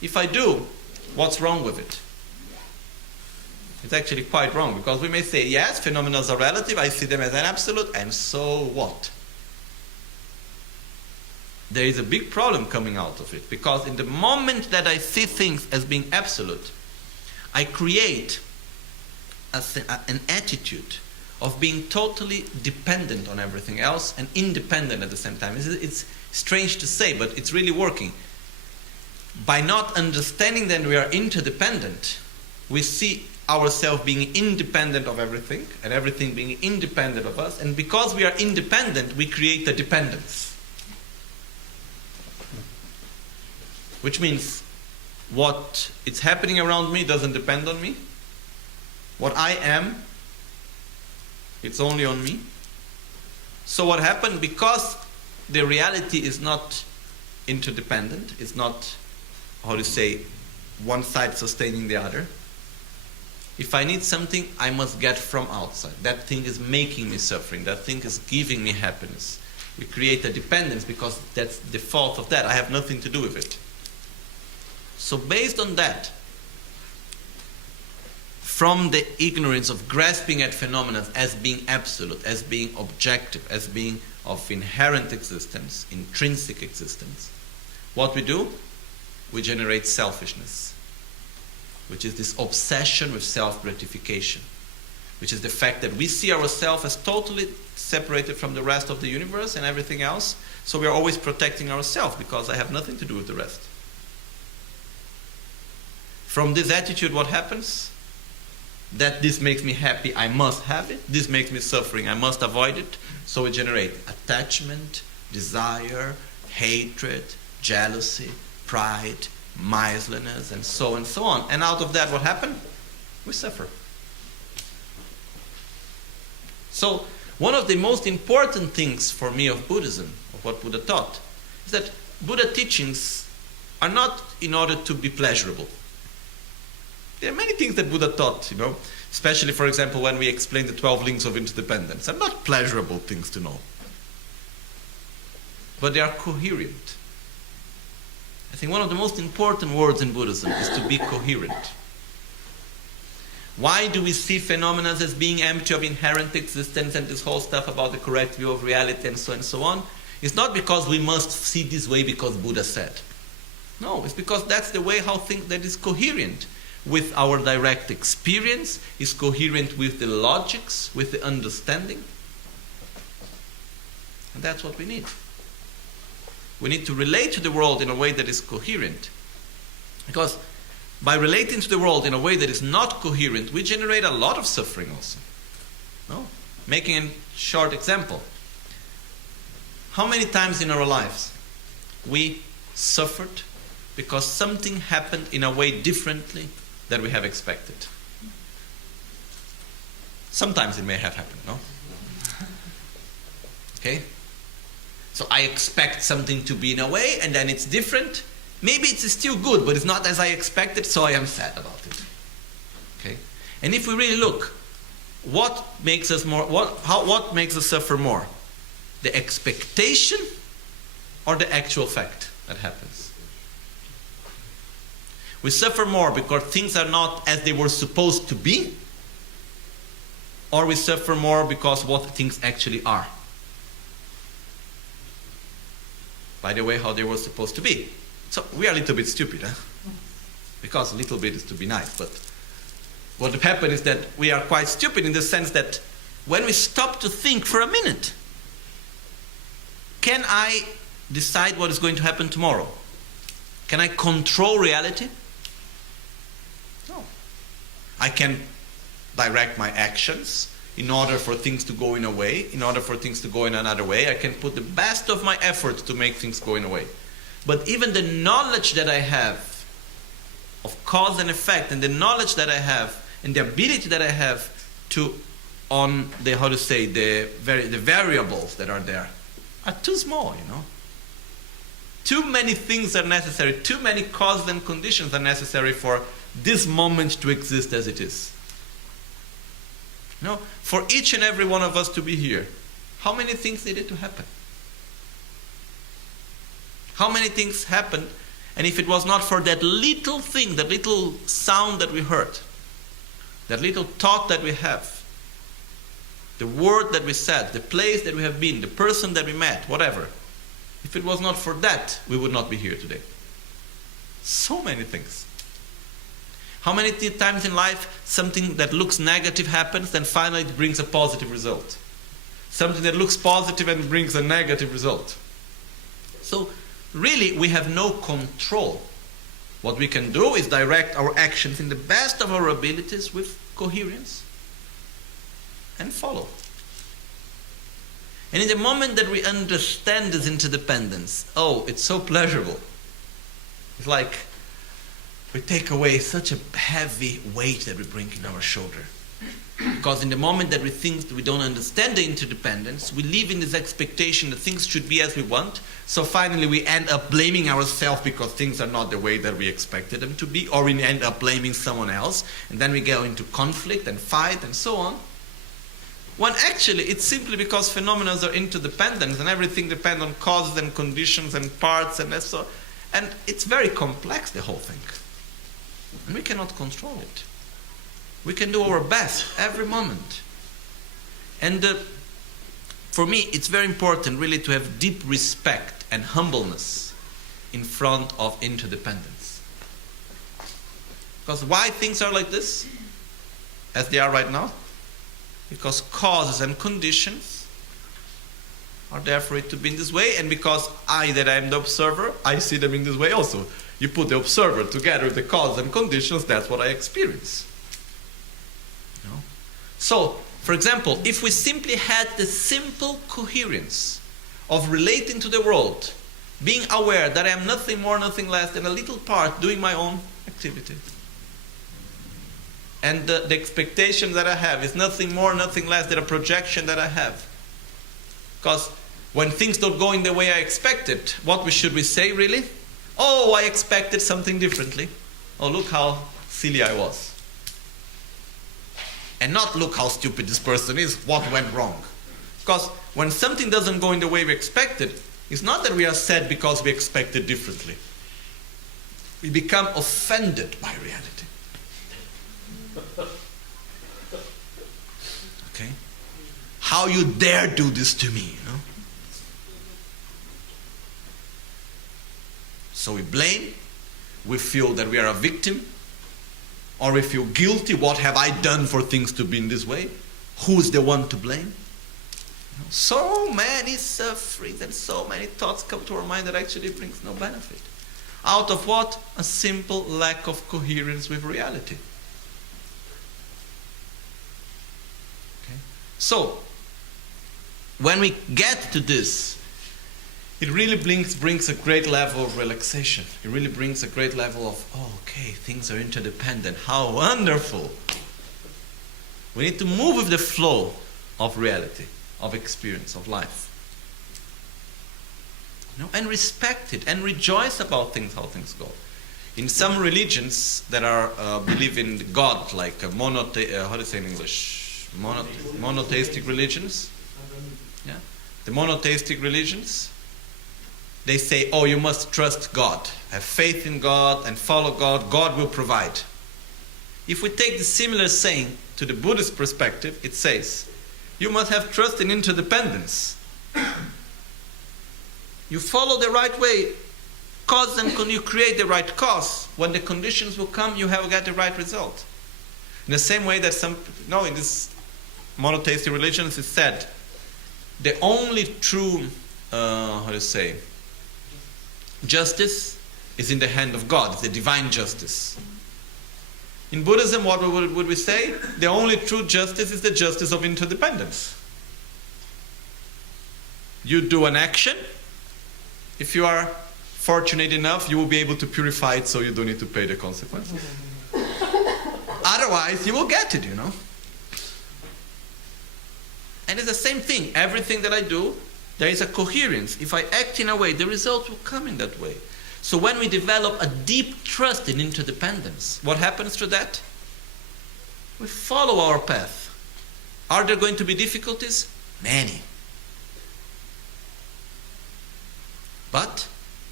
If I do, what's wrong with it? It's actually quite wrong, because we may say, yes, phenomena are relative, I see them as an absolute, and so what? There is a big problem coming out of it, because in the moment that I see things as being absolute, I create an attitude of being totally dependent on everything else and independent at the same time. It's strange to say, but it's really working. By not understanding that we are interdependent, we see ourselves being independent of everything, and everything being independent of us, and because we are independent, we create a dependence. Which means what is happening around me doesn't depend on me. What I am, it's only on me. So what happened, because the reality is not interdependent, it's not, how to say, one side sustaining the other. If I need something, I must get from outside. That thing is making me suffering. That thing is giving me happiness. We create a dependence because that's the fault of that. I have nothing to do with it. So based on that, from the ignorance of grasping at phenomena as being absolute, as being objective, as being of inherent existence, intrinsic existence, what we do? We generate selfishness, which is this obsession with self-gratification, which is the fact that we see ourselves as totally separated from the rest of the universe and everything else, so we are always protecting ourselves because I have nothing to do with the rest. From this attitude, what happens? That this makes me happy, I must have it. This makes me suffering, I must avoid it. So we generate attachment, desire, hatred, jealousy, pride, miserliness, and so on. And out of that, what happened? We suffer. So one of the most important things for me of Buddhism, of what Buddha taught, is that Buddha teachings are not in order to be pleasurable. There are many things that Buddha taught, especially, for example, when we explain the 12 links of interdependence. They're not pleasurable things to know. But they are coherent. I think one of the most important words in Buddhism is to be coherent. Why do we see phenomena as being empty of inherent existence and this whole stuff about the correct view of reality and so on? It's not because we must see this way because Buddha said. No, it's because that's the way how things that is coherent with our direct experience, is coherent with the logics, with the understanding. And that's what we need. We need to relate to the world in a way that is coherent. Because by relating to the world in a way that is not coherent, we generate a lot of suffering also. No? Making a short example. How many times in our lives we suffered because something happened in a way differently than we have expected? Sometimes it may have happened, no? Okay? So I expect something to be in a way, and then it's different. Maybe it's still good, but it's not as I expected, so I am sad about it. Okay? And if we really look, what makes us what makes us suffer more? The expectation or the actual fact that happens? We suffer more because things are not as they were supposed to be, or we suffer more because what things actually are. By the way, how they were supposed to be. So we are a little bit stupid, huh? Because a little bit is to be nice, but what happened is that we are quite stupid in the sense that when we stop to think for a minute, can I decide what is going to happen tomorrow? Can I control reality? No. I can direct my actions in order for things to go in a way, in order for things to go in another way. I can put the best of my effort to make things go in a way. But even the knowledge that I have of cause and effect, and the knowledge that I have, and the ability that I have to, on the, how to say, the variables that are there, are too small, Too many things are necessary, too many causes and conditions are necessary for this moment to exist as it is. For each and every one of us to be here, how many things needed to happen? How many things happened, and if it was not for that little thing, that little sound that we heard, that little thought that we have, the word that we said, the place that we have been, the person that we met, whatever, if it was not for that, we would not be here today. So many things. How many times in life something that looks negative happens, then finally it brings a positive result? Something that looks positive and brings a negative result. So really we have no control What we can do is direct our actions in the best of our abilities with coherence and follow. And in the moment that we understand this interdependence, oh, it's so pleasurable. It's like we take away such a heavy weight that we bring in our shoulder. Because in the moment that we think that we don't understand the interdependence, we live in this expectation that things should be as we want. So finally we end up blaming ourselves because things are not the way that we expected them to be, or we end up blaming someone else, and then we go into conflict and fight and so on. When actually it's simply because phenomena are interdependent and everything depends on causes and conditions and parts and so, and it's very complex, the whole thing. And we cannot control it. We can do our best every moment. And for me, it's very important really to have deep respect and humbleness in front of interdependence. Because why things are like this, as they are right now? Because causes and conditions are there for it to be in this way, and because I am the observer, I see them in this way also. You put the observer together with the causes and conditions, that's what I experience. So, for example, if we simply had the simple coherence of relating to the world, being aware that I am nothing more, nothing less than a little part doing my own activity, and the expectation that I have is nothing more, nothing less than a projection that I have. Because when things don't go in the way I expected, what should we say really? Oh, I expected something differently. Oh, look how silly I was. And not look how stupid this person is, what went wrong. Because when something doesn't go in the way we expected, it's not that we are sad because we expected differently. We become offended by reality. Okay? How you dare do this to me, you know? So we blame, we feel that we are a victim, or we feel guilty, what have I done for things to be in this way? Who's the one to blame? So many sufferings and so many thoughts come to our mind that actually brings no benefit. Out of what? A simple lack of coherence with reality. Okay? So, when we get to this, it really brings a great level of relaxation. It really brings a great level of, oh, okay, things are interdependent. How wonderful. We need to move with the flow of reality, of experience, of life. You know, and respect it and rejoice about things, how things go. In some religions that are believe in God, like how do you say in English? Monotheistic religions. Yeah, the monotheistic religions. They say, oh, you must trust God. Have faith in God and follow God. God will provide. If we take the similar saying to the Buddhist perspective, it says, you must have trust in interdependence. You follow the right way, cause and you create the right cause. When the conditions will come, you have got the right result. In the same way that in this monotheistic religions, it's said, the only true, justice is in the hand of God. It's the divine justice. In Buddhism, what would we say? The only true justice is the justice of interdependence. You do an action. If you are fortunate enough, you will be able to purify it so you don't need to pay the consequences. Otherwise, you will get it, you know. And it's the same thing. Everything that I do, there is a coherence. If I act in a way, the result will come in that way. So when we develop a deep trust in interdependence, what happens to that? We follow our path. Are there going to be difficulties? Many. But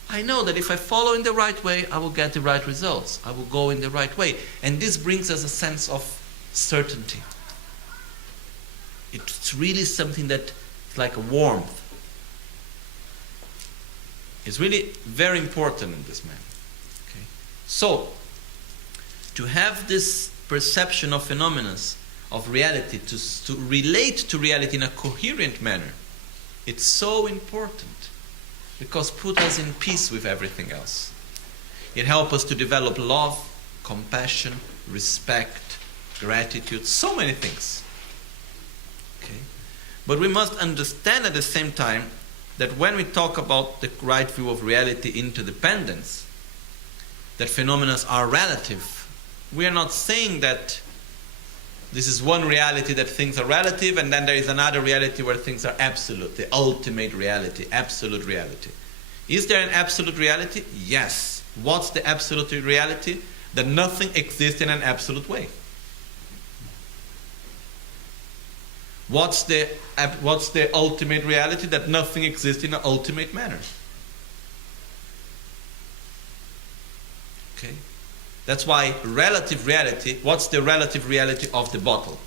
I know that if I follow in the right way, I will get the right results. I will go in the right way. And this brings us a sense of certainty. It's really something that is like a warmth. It's really very important in this manner. Okay? So, to have this perception of phenomena, of reality, to relate to reality in a coherent manner, it's so important because it puts us in peace with everything else. It helps us to develop love, compassion, respect, gratitude, so many things. Okay? But we must understand at the same time that when we talk about the right view of reality, interdependence, that phenomena are relative. We are not saying that this is one reality, that things are relative, and then there is another reality where things are absolute, the ultimate reality, absolute reality. Is there an absolute reality? Yes. What's the absolute reality? That nothing exists in an absolute way. What's the ultimate reality? That nothing exists in an ultimate manner. Okay? That's why relative reality, what's the relative reality of the bottle?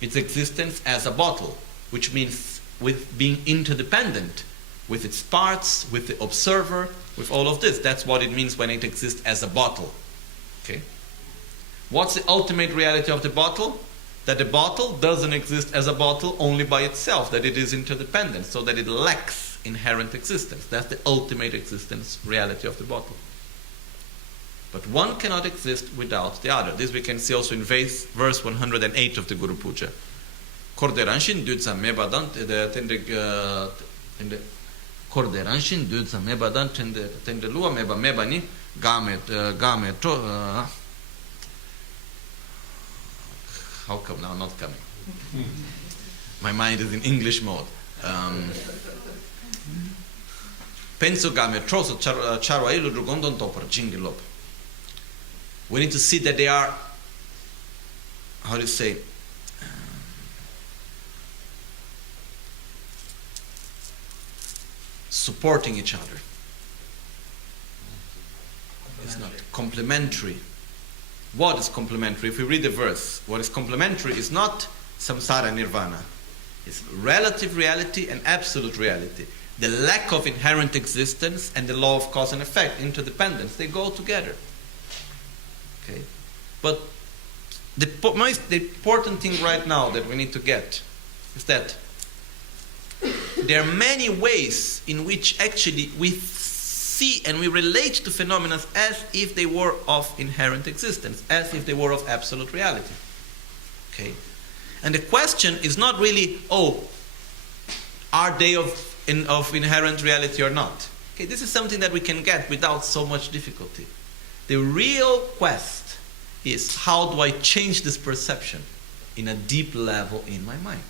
Its existence as a bottle, which means with being interdependent with its parts, with the observer, with all of this. That's what it means when it exists as a bottle. Okay? What's the ultimate reality of the bottle? That the bottle doesn't exist as a bottle only by itself, that it is interdependent, so that it lacks inherent existence. That's the ultimate existence reality of the bottle. But one cannot exist without the other. This we can see also in verse 108 of the Guru Puja. Korderanshin dudza mebadan tende Korderanshin dudza mebadan tende lua meba mebani game to how come now? Not coming. My mind is in English mode. Penso game troso charo ailu drugondon topar jingilop. We need to see that they are, how do you say, supporting each other. It's not complementary. What is complementary? If we read the verse, what is complementary is not samsara nirvana. It's relative reality and absolute reality. The lack of inherent existence and the law of cause and effect, interdependence, they go together. Okay? But the most important thing right now that we need to get is that there are many ways in which actually we see and we relate to phenomena as if they were of inherent existence, as if they were of absolute reality. Okay? And the question is not really, are they of inherent reality or not? Okay, this is something that we can get without so much difficulty. The real quest is, how do I change this perception in a deep level in my mind?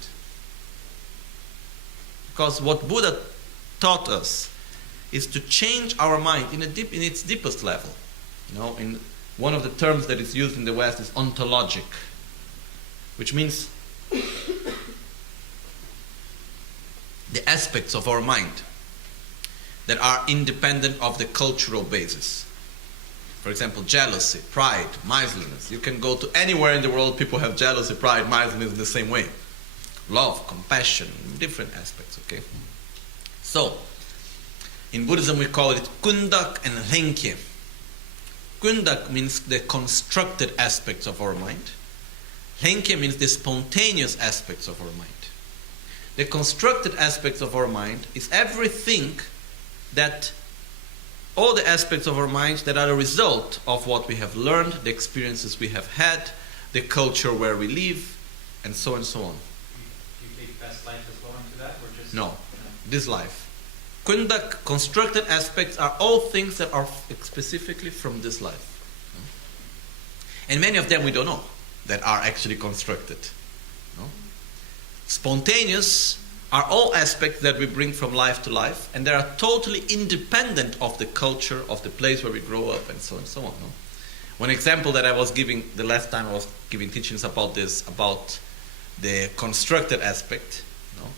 Because what Buddha taught us is to change our mind in its deepest level. You know, in one of the terms that is used in the West is ontologic, which means the aspects of our mind that are independent of the cultural basis. For example, jealousy, pride, miserliness. You can go to anywhere in the world, people have jealousy, pride, miserliness in the same way. Love, compassion, different aspects, okay? So, in Buddhism we call it kundak and henkye. Kundak means the constructed aspects of our mind. Henkye means the spontaneous aspects of our mind. The constructed aspects of our mind is everything that, all the aspects of our mind that are a result of what we have learned, the experiences we have had, the culture where we live, and so on. Do you take past life as well into that, or just no, this life. Kundak, constructed aspects, are all things that are specifically from this life. And many of them we don't know that are actually constructed. No? Spontaneous are all aspects that we bring from life to life, and they are totally independent of the culture, of the place where we grow up, and so on and so on. No? One example that I was giving the last time I was giving teachings about this, about the constructed aspect, no?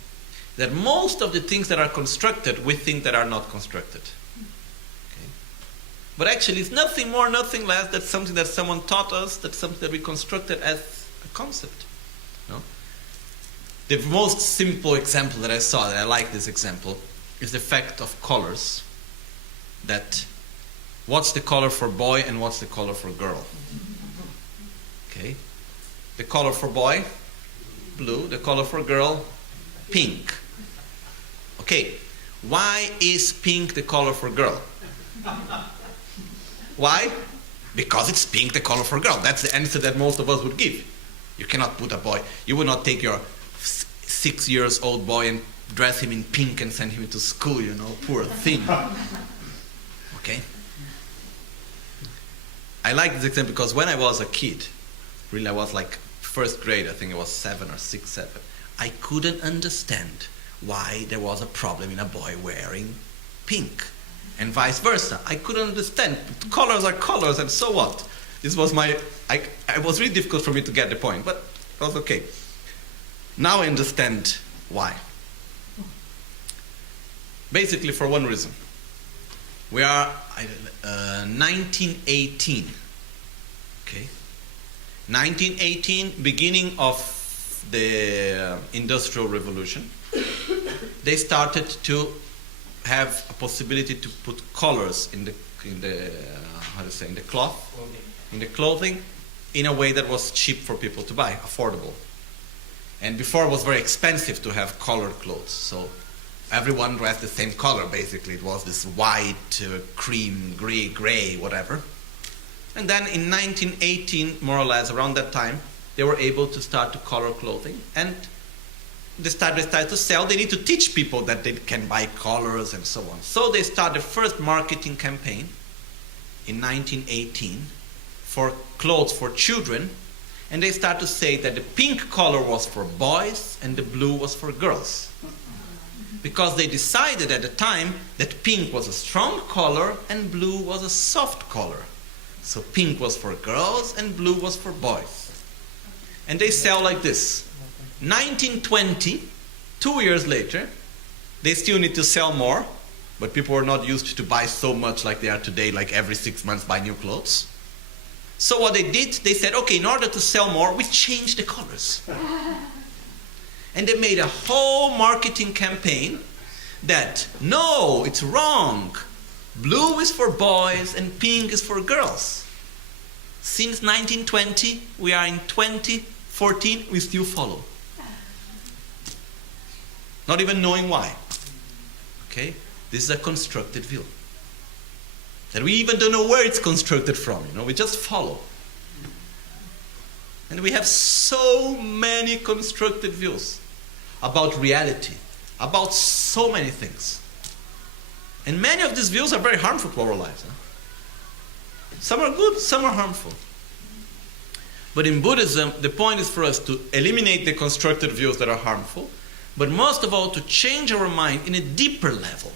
That most of the things that are constructed, we think that are not constructed. Okay? But actually it's nothing more, nothing less than something that someone taught us, that's something that we constructed as a concept. No? The most simple example that I saw, that I like this example, is the fact of colors. That what's the color for boy and what's the color for girl? Okay? The color for boy, blue. The color for girl, pink. Okay, why is pink the color for girl? Why? Because it's pink, the color for girl. That's the answer that most of us would give. You cannot put a boy. You would not take your 6-year-old boy and dress him in pink and send him to school, you know, poor thing. Okay? I like this example because when I was a kid, really I was like first grade, I think it was 7 or 6, 7, I couldn't understand why there was a problem in a boy wearing pink and vice versa. I couldn't understand. Colors are colors and so what? This was it was really difficult for me to get the point, but it was okay. Now I understand why. Basically for one reason. We are 1918. Okay? 1918, beginning of the Industrial Revolution. They started to have a possibility to put colors in the cloth, in the clothing, in a way that was cheap for people to buy, affordable. And before it was very expensive to have colored clothes, so everyone dressed the same color, basically. It was this white, cream, gray, whatever. And then in 1918, more or less, around that time, they were able to start to color clothing. And they started to sell. They need to teach people that they can buy colors and so on. So they started the first marketing campaign in 1918 for clothes for children. And they started to say that the pink color was for boys and the blue was for girls. Because they decided at the time that pink was a strong color and blue was a soft color. So pink was for girls and blue was for boys. And they sell like this. 1920, 2 years later, they still need to sell more, but people are not used to buy so much like they are today, like every 6 months buy new clothes. So what they did, they said, okay, in order to sell more, we changed the colors. And they made a whole marketing campaign that, no, it's wrong. Blue is for boys and pink is for girls. Since 1920, we are in 2014, we still follow. Not even knowing why. Okay? This is a constructed view. That we even don't know where it's constructed from, you know, we just follow. And we have so many constructed views about reality, about so many things. And many of these views are very harmful to our lives. Huh? Some are good, some are harmful. But in Buddhism, the point is for us to eliminate the constructed views that are harmful, but most of all to change our mind in a deeper level,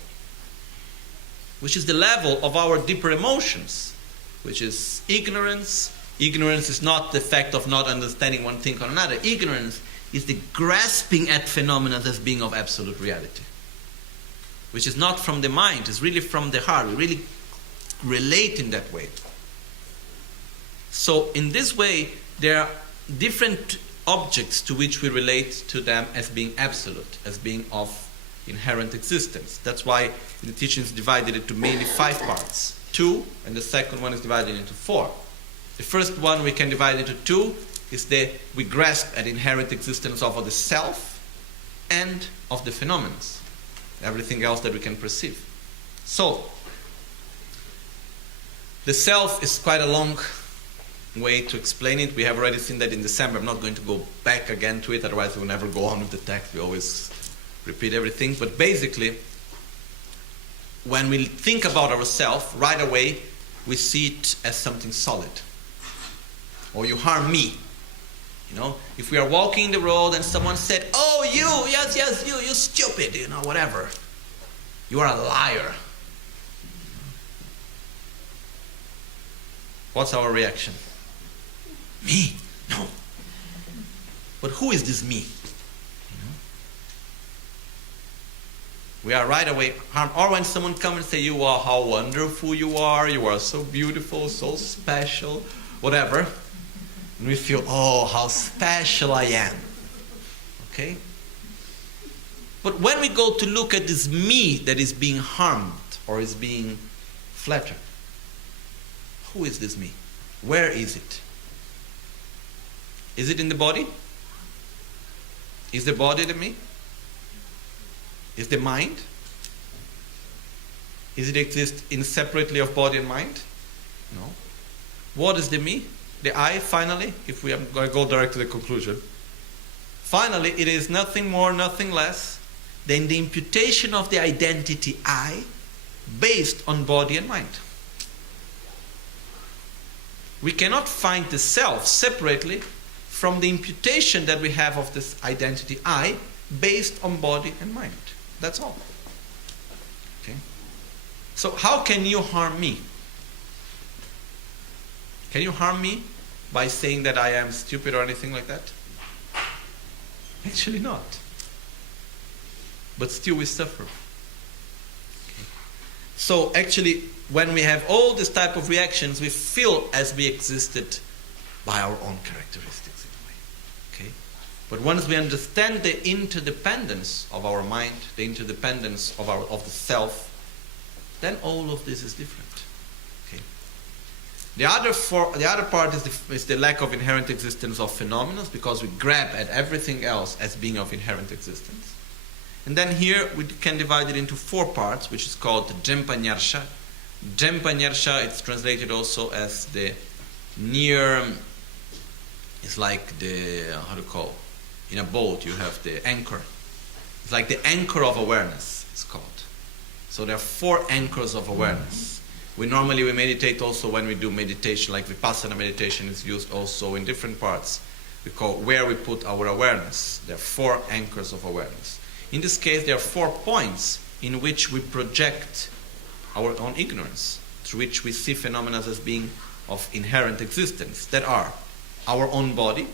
which is the level of our deeper emotions, which is ignorance. Ignorance is not the fact of not understanding one thing or another. Ignorance is the grasping at phenomena as being of absolute reality, which is not from the mind, it's really from the heart. We really relate in that way. So in this way, there are different objects to which we relate to them as being absolute, as being of inherent existence. That's why the teachings divided into mainly 5 parts. 2, and the second one is divided into 4. The first one we can divide into 2 is we grasp at inherent existence of the self and of the phenomena, everything else that we can perceive. So, the self is quite a long way to explain it. We have already seen that in December. I'm not going to go back again to it, otherwise we'll never go on with the text. We always repeat everything. But basically, when we think about ourselves, right away we see it as something solid. Or you harm me. You know, if we are walking the road and someone said, oh, you stupid, you know, whatever. You are a liar. What's our reaction? Me? No. But who is this me? You know? We are right away harmed. Or when someone comes and say, you are how wonderful you are so beautiful, so special, whatever. And we feel, oh, how special I am. Okay? But when we go to look at this me that is being harmed or is being flattered, who is this me? Where is it? Is it in the body? Is the body the me? Is the mind? Is it exist in separately of body and mind? No. What is the me? The I, finally, if we are going to go direct to the conclusion. Finally, it is nothing more, nothing less than the imputation of the identity I based on body and mind. We cannot find the self separately from the imputation that we have of this identity I based on body and mind. That's all. Okay? So how can you harm me? Can you harm me by saying that I am stupid or anything like that? Actually not. But still we suffer. Okay. So actually, when we have all this type of reactions, we feel as we existed by our own characteristics in a way. Okay? But once we understand the interdependence of our mind, the interdependence of the self, then all of this is different. Okay? The other part is the lack of inherent existence of phenomena, because we grab at everything else as being of inherent existence. And then here we can divide it into 4 parts, which is called the Jempa Nyarsha. Jempa Nyarsha, it's translated also as the near, it's like the, how do you call, in a boat you have the anchor. It's like the anchor of awareness, it's called. So there are 4 anchors of awareness. We meditate also when we do meditation, like Vipassana meditation is used also in different parts. We call where we put our awareness. There are 4 anchors of awareness. In this case, there are 4 points in which we project our own ignorance, through which we see phenomena as being of inherent existence, that are our own body,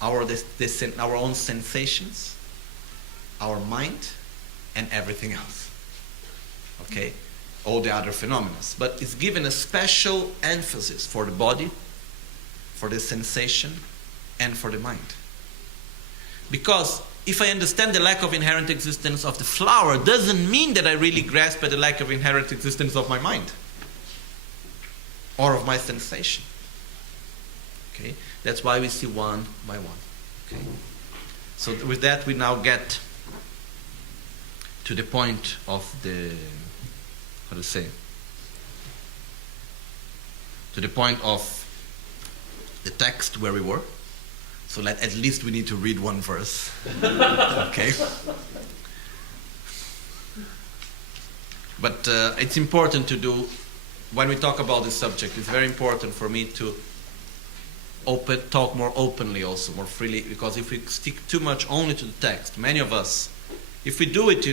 our own sensations, our mind, and everything else. Okay? All the other phenomena. But it's given a special emphasis for the body, for the sensation, and for the mind. Because if I understand the lack of inherent existence of the flower, doesn't mean that I really grasp at the lack of inherent existence of my mind or of my sensation. Okay? That's why we see one by one. Okay? So with that we now get to the point of the, to the point of the text where we were. So at least we need to read one verse. Okay? But it's important to do, when we talk about this subject, it's very important for me to talk more openly also, more freely, because if we stick too much only to the text, many of us, if we do it,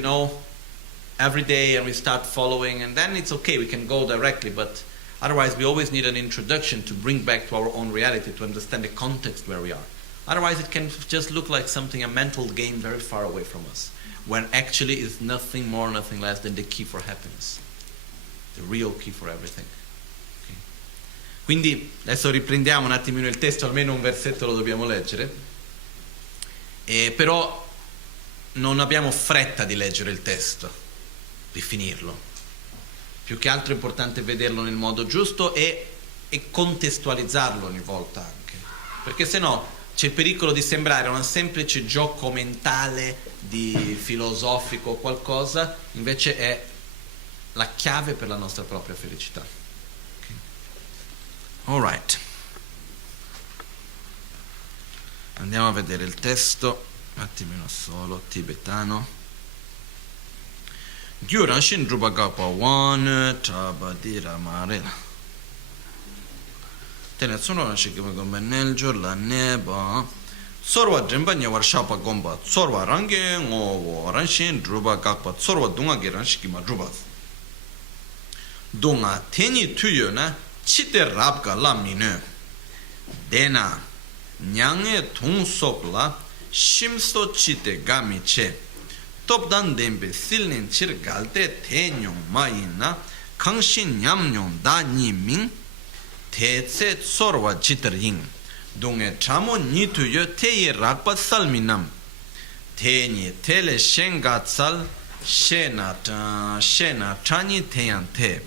every day and we start following, and then it's okay, we can go directly, but otherwise we always need an introduction to bring back to our own reality, to understand the context where we are. Otherwise it can just look like something, a mental game very far away from us, when actually it's nothing more, nothing less than the key for happiness, the real key for everything. Okay. Quindi adesso riprendiamo un attimino il testo, almeno un versetto lo dobbiamo leggere, però non abbiamo fretta di leggere il testo, di finirlo. Più che altro è importante vederlo nel modo giusto e contestualizzarlo ogni volta anche, perché se no c'è il pericolo di sembrare un semplice gioco mentale, di filosofico o qualcosa, invece è la chiave per la nostra propria felicità. Okay. All right. Andiamo a vedere il testo, un attimino solo, tibetano. Gyuran shin druba gapa wan tabadira marela. Tene sono na shikima gomba neljo la neba sorwa jemba nyawar shapa gomba sorwa range ngo ran shin druba gapa sorwa dunga ge ran shikima druba dunga teni tuyo na chite rabga la mine dena nyange tung sokla shimso chite gami che topdan dembe silnin chir galte tenyong mayina kangshin nyamnyong da niming Tetse tsorwa chitaring Dunge chamo nituyo teye rakpa salminam Tenye tele shenga tsal Shena chani teyan te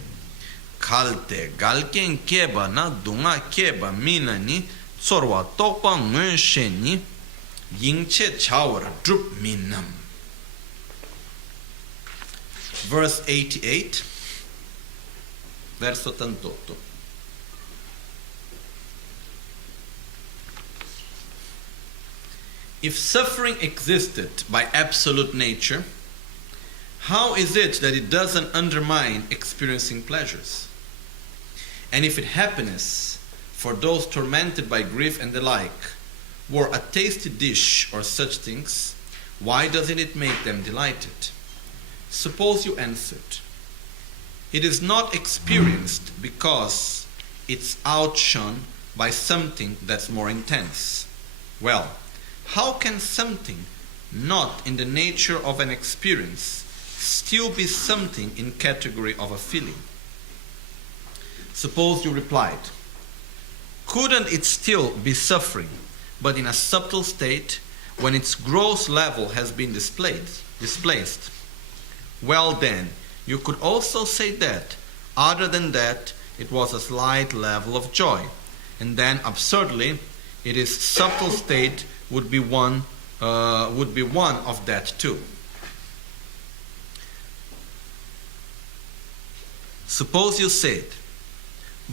Kalte galken keba na dunga keba minani Tsorwa tokpa ngun sheni Yingche chawar drup minam. Verse 88. verso 88. If suffering existed by absolute nature, how is it that it doesn't undermine experiencing pleasures? And if happiness, for those tormented by grief and the like, were a tasty dish or such things, why doesn't it make them delighted? Suppose you answered, it is not experienced because it's outshone by something that's more intense. Well, how can something not in the nature of an experience still be something in category of a feeling? Suppose you replied, couldn't it still be suffering, but in a subtle state when its gross level has been displaced? Well then, you could also say that, other than that, it was a slight level of joy, and then absurdly, it is subtle state would be one of that too. Suppose you said,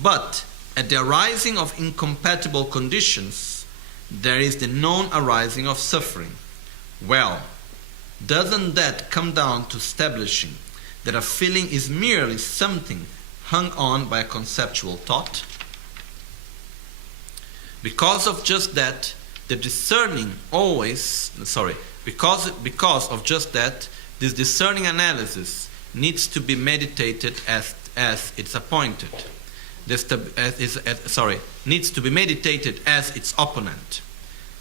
but at the arising of incompatible conditions, there is the known arising of suffering. Well, doesn't that come down to establishing that a feeling is merely something hung on by a conceptual thought? Because of just that, the discerning because of just that, this discerning analysis needs to be meditated as it's appointed. Needs to be meditated as its opponent.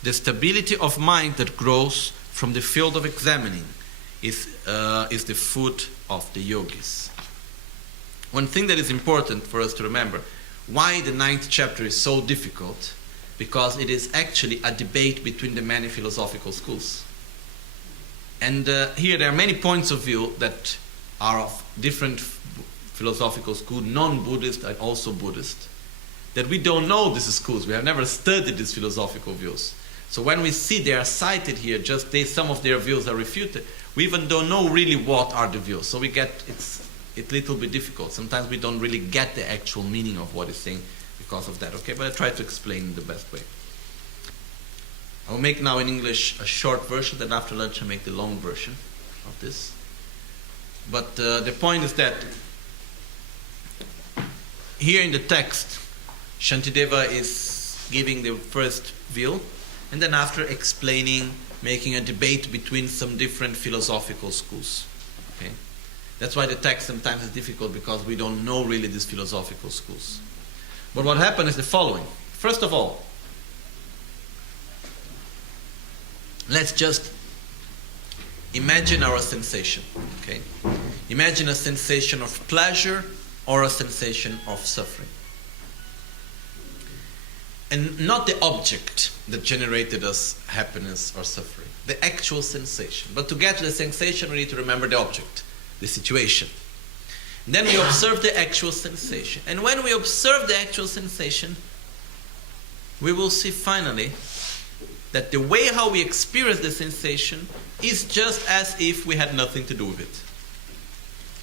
The stability of mind that grows from the field of examining is the food of the yogis. One thing that is important for us to remember, why the 9th chapter is so difficult, because it is actually a debate between the many philosophical schools. And here there are many points of view that are of different philosophical schools, non-Buddhist and also Buddhist, that we don't know these schools. We have never studied these philosophical views. So when we see they are cited here, some of their views are refuted, we even don't know really what are the views. So it's a little bit difficult. Sometimes we don't really get the actual meaning of what it's saying because of that, okay? But I try to explain in the best way. I'll make now in English a short version, then after lunch I'll make the long version of this. But the point is that here in the text, Shantideva is giving the first view, and then after explaining, making a debate between some different philosophical schools. Okay? That's why the text sometimes is difficult, because we don't know really these philosophical schools. But what happened is the following. First of all, let's just imagine our sensation. Okay? Imagine a sensation of pleasure or a sensation of suffering. And not the object that generated us happiness or suffering, the actual sensation. But to get to the sensation, we need to remember the object, the situation. Then we observe the actual sensation. And when we observe the actual sensation, we will see finally that the way how we experience the sensation is just as if we had nothing to do with it.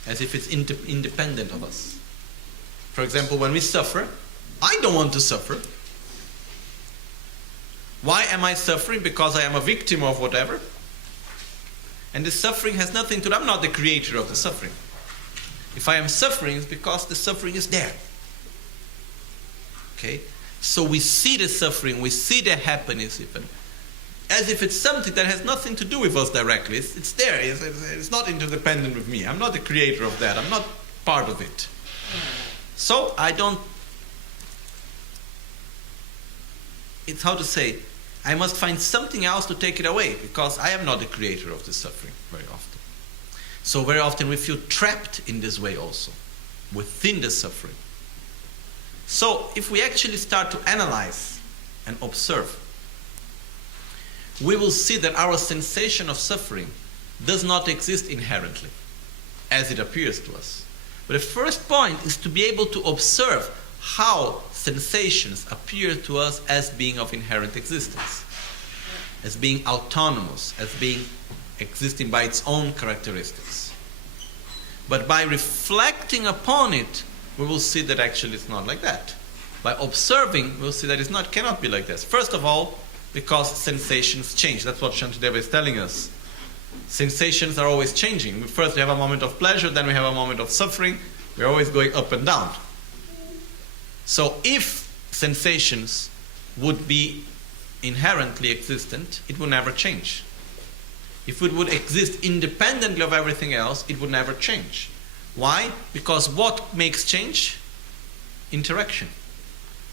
As if it's independent of us. For example, when we suffer, I don't want to suffer. Why am I suffering? Because I am a victim of whatever. And the suffering has nothing to do. I'm not the creator of the suffering. If I am suffering, it's because the suffering is there. Okay? So we see the suffering, we see the happiness even, as if it's something that has nothing to do with us directly. It's there. It's not interdependent with me. I'm not the creator of that. I'm not part of it. So it's how to say, I must find something else to take it away, because I am not the creator of the suffering very often. So very often we feel trapped in this way also, within the suffering. So if we actually start to analyze and observe, we will see that our sensation of suffering does not exist inherently, as it appears to us. But the first point is to be able to observe how sensations appear to us as being of inherent existence, as being autonomous, as being existing by its own characteristics. But by reflecting upon it, we will see that actually it's not like that. By observing, we'll see that it cannot be like this. First of all, because sensations change. That's what Shantideva is telling us. Sensations are always changing. First we have a moment of pleasure, then we have a moment of suffering. We're always going up and down. So if sensations would be inherently existent, it would never change. If it would exist independently of everything else, it would never change. Why? Because what makes change? Interaction.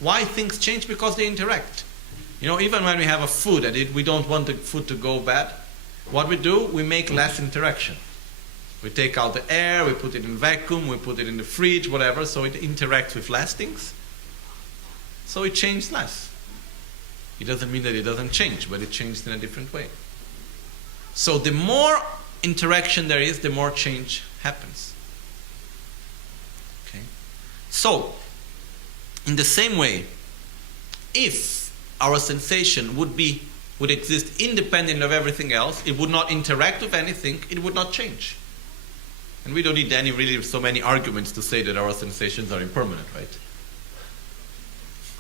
Why things change? Because they interact. Even when we have a food and we don't want the food to go bad, what we do, we make less interaction. We take out the air, we put it in vacuum, we put it in the fridge, whatever, so it interacts with less things. So it changes less. It doesn't mean that it doesn't change, but it changes in a different way. So the more interaction there is, the more change happens. Okay? So, in the same way, if our sensation would exist independent of everything else, it would not interact with anything, it would not change. And we don't need so many arguments to say that our sensations are impermanent, right?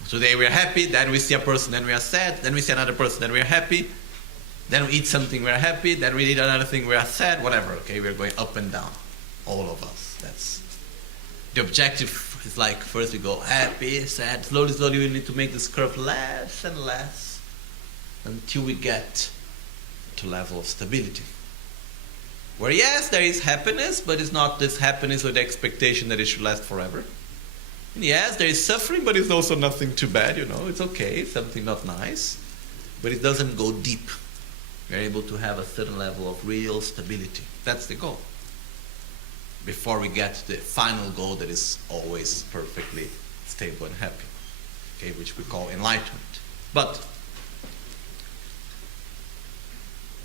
Today we are happy, then we see a person, then we are sad, then we see another person, then we are happy, then we eat something, we are happy, then we eat another thing, we are sad, whatever, okay? We're going up and down, all of us. That's the objective. Is like first we go happy, sad, slowly we need to make this curve less and less until we get to level of stability. Where yes, there is happiness, but it's not this happiness with the expectation that it should last forever. And yes, there is suffering, but it's also nothing too bad, it's okay, something not nice, but it doesn't go deep. We're able to have a certain level of real stability. That's the goal. Before we get to the final goal that is always perfectly stable and happy, okay, which we call enlightenment. But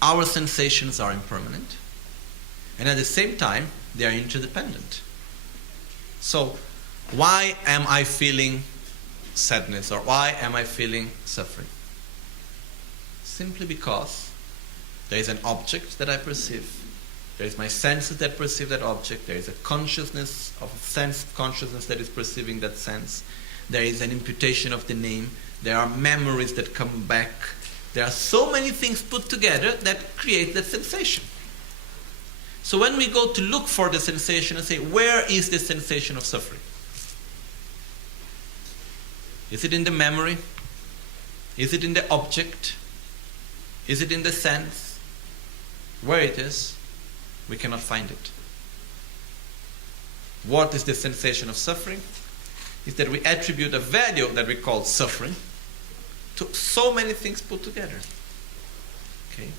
our sensations are impermanent, and at the same time, they are interdependent. So, why am I feeling sadness, or why am I feeling suffering? Simply because there is an object that I perceive. There is my senses that perceive that object. There is a consciousness of sense consciousness that is perceiving that sense. There is an imputation of the name. There are memories that come back. There are so many things put together that create that sensation. So when we go to look for the sensation and say, where is the sensation of suffering? Is it in the memory? Is it in the object? Is it in the sense? Where it is? We cannot find it. What is the sensation of suffering? Is that we attribute a value that we call suffering to so many things put together. Okay?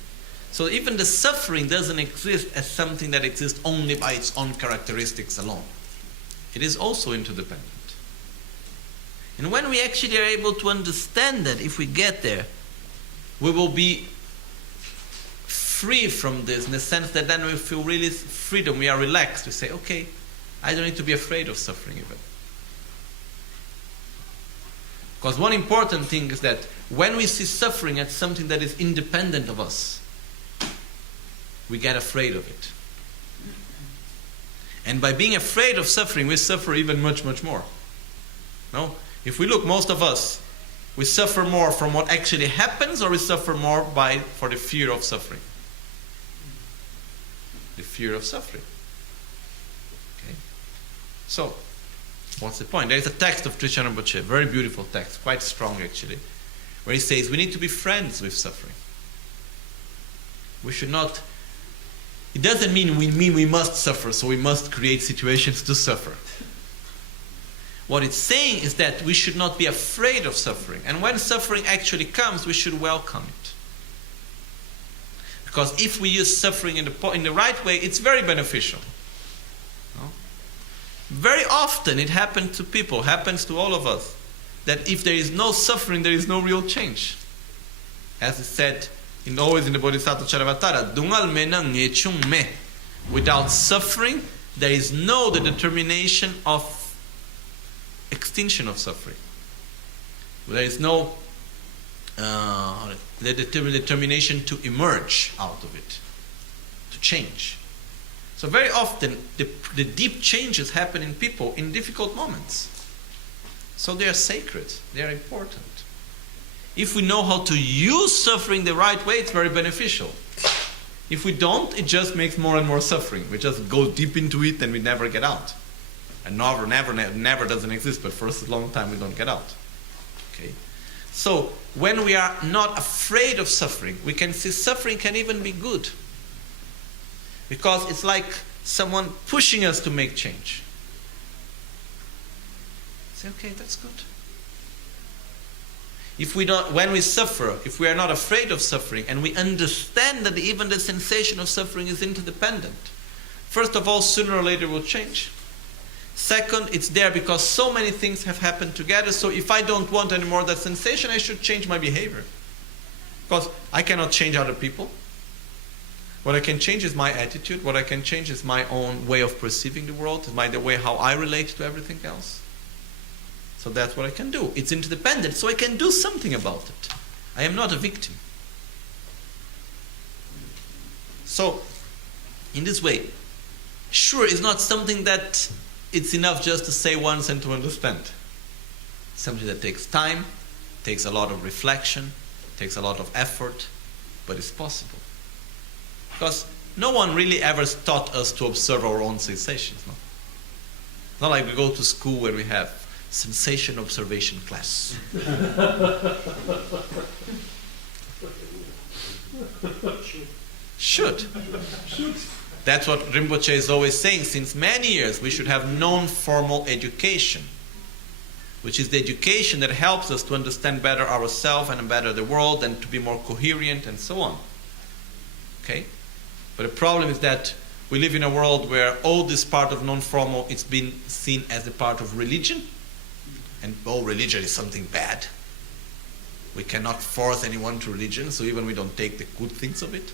So even the suffering doesn't exist as something that exists only by its own characteristics alone. It is also interdependent. And when we actually are able to understand that, if we get there, we will be free from this, in the sense that then we feel really freedom, we are relaxed, we say, okay, I don't need to be afraid of suffering even. Because one important thing is that when we see suffering as something that is independent of us, we get afraid of it. And by being afraid of suffering, we suffer even much, much more. No? If we look, most of us, we suffer more from what actually happens, or we suffer more for the fear of suffering. The fear of suffering. Okay? So, what's the point? There is a text of Sri Rinpoche, very beautiful text, quite strong actually, where he says we need to be friends with suffering. We should not, it doesn't mean we must suffer, so we must create situations to suffer. What it's saying is that we should not be afraid of suffering, and when suffering actually comes, we should welcome it. Because if we use suffering in the right way, it's very beneficial. No? Very often it happens to people, happens to all of us, that if there is no suffering, there is no real change. As it said always in the Bodhisattva Charyavatara, Dungal menang ngechung me. Without suffering, there is no the determination of extinction of suffering. There is no the determination to emerge out of it, to change. So very often, the deep changes happen in people in difficult moments. So they are sacred, they are important. If we know how to use suffering the right way, it's very beneficial. If we don't, it just makes more and more suffering. We just go deep into it and we never get out. And never doesn't exist, but for a long time we don't get out. Okay? So, when we are not afraid of suffering, we can see suffering can even be good. Because it's like someone pushing us to make change. Say, okay, that's good. When we suffer, if we are not afraid of suffering, and we understand that even the sensation of suffering is interdependent, first of all, sooner or later it will change. Second, it's there because so many things have happened together, so if I don't want anymore that sensation, I should change my behavior. Because I cannot change other people. What I can change is my attitude. What I can change is my own way of perceiving the world, the way how I relate to everything else. So that's what I can do. It's interdependent, so I can do something about it. I am not a victim. So, in this way, sure, it's not something that it's enough just to say once and to understand. Something that takes time, takes a lot of reflection, takes a lot of effort, but it's possible. Because no one really ever taught us to observe our own sensations. No? It's not like we go to school where we have sensation observation class. Should. That's what Rinpoche is always saying. Since many years, we should have non-formal education, which is the education that helps us to understand better ourselves and better the world and to be more coherent and so on. Okay? But the problem is that we live in a world where all this part of non-formal is being seen as a part of religion. And religion is something bad. We cannot force anyone to religion, so even we don't take the good things of it.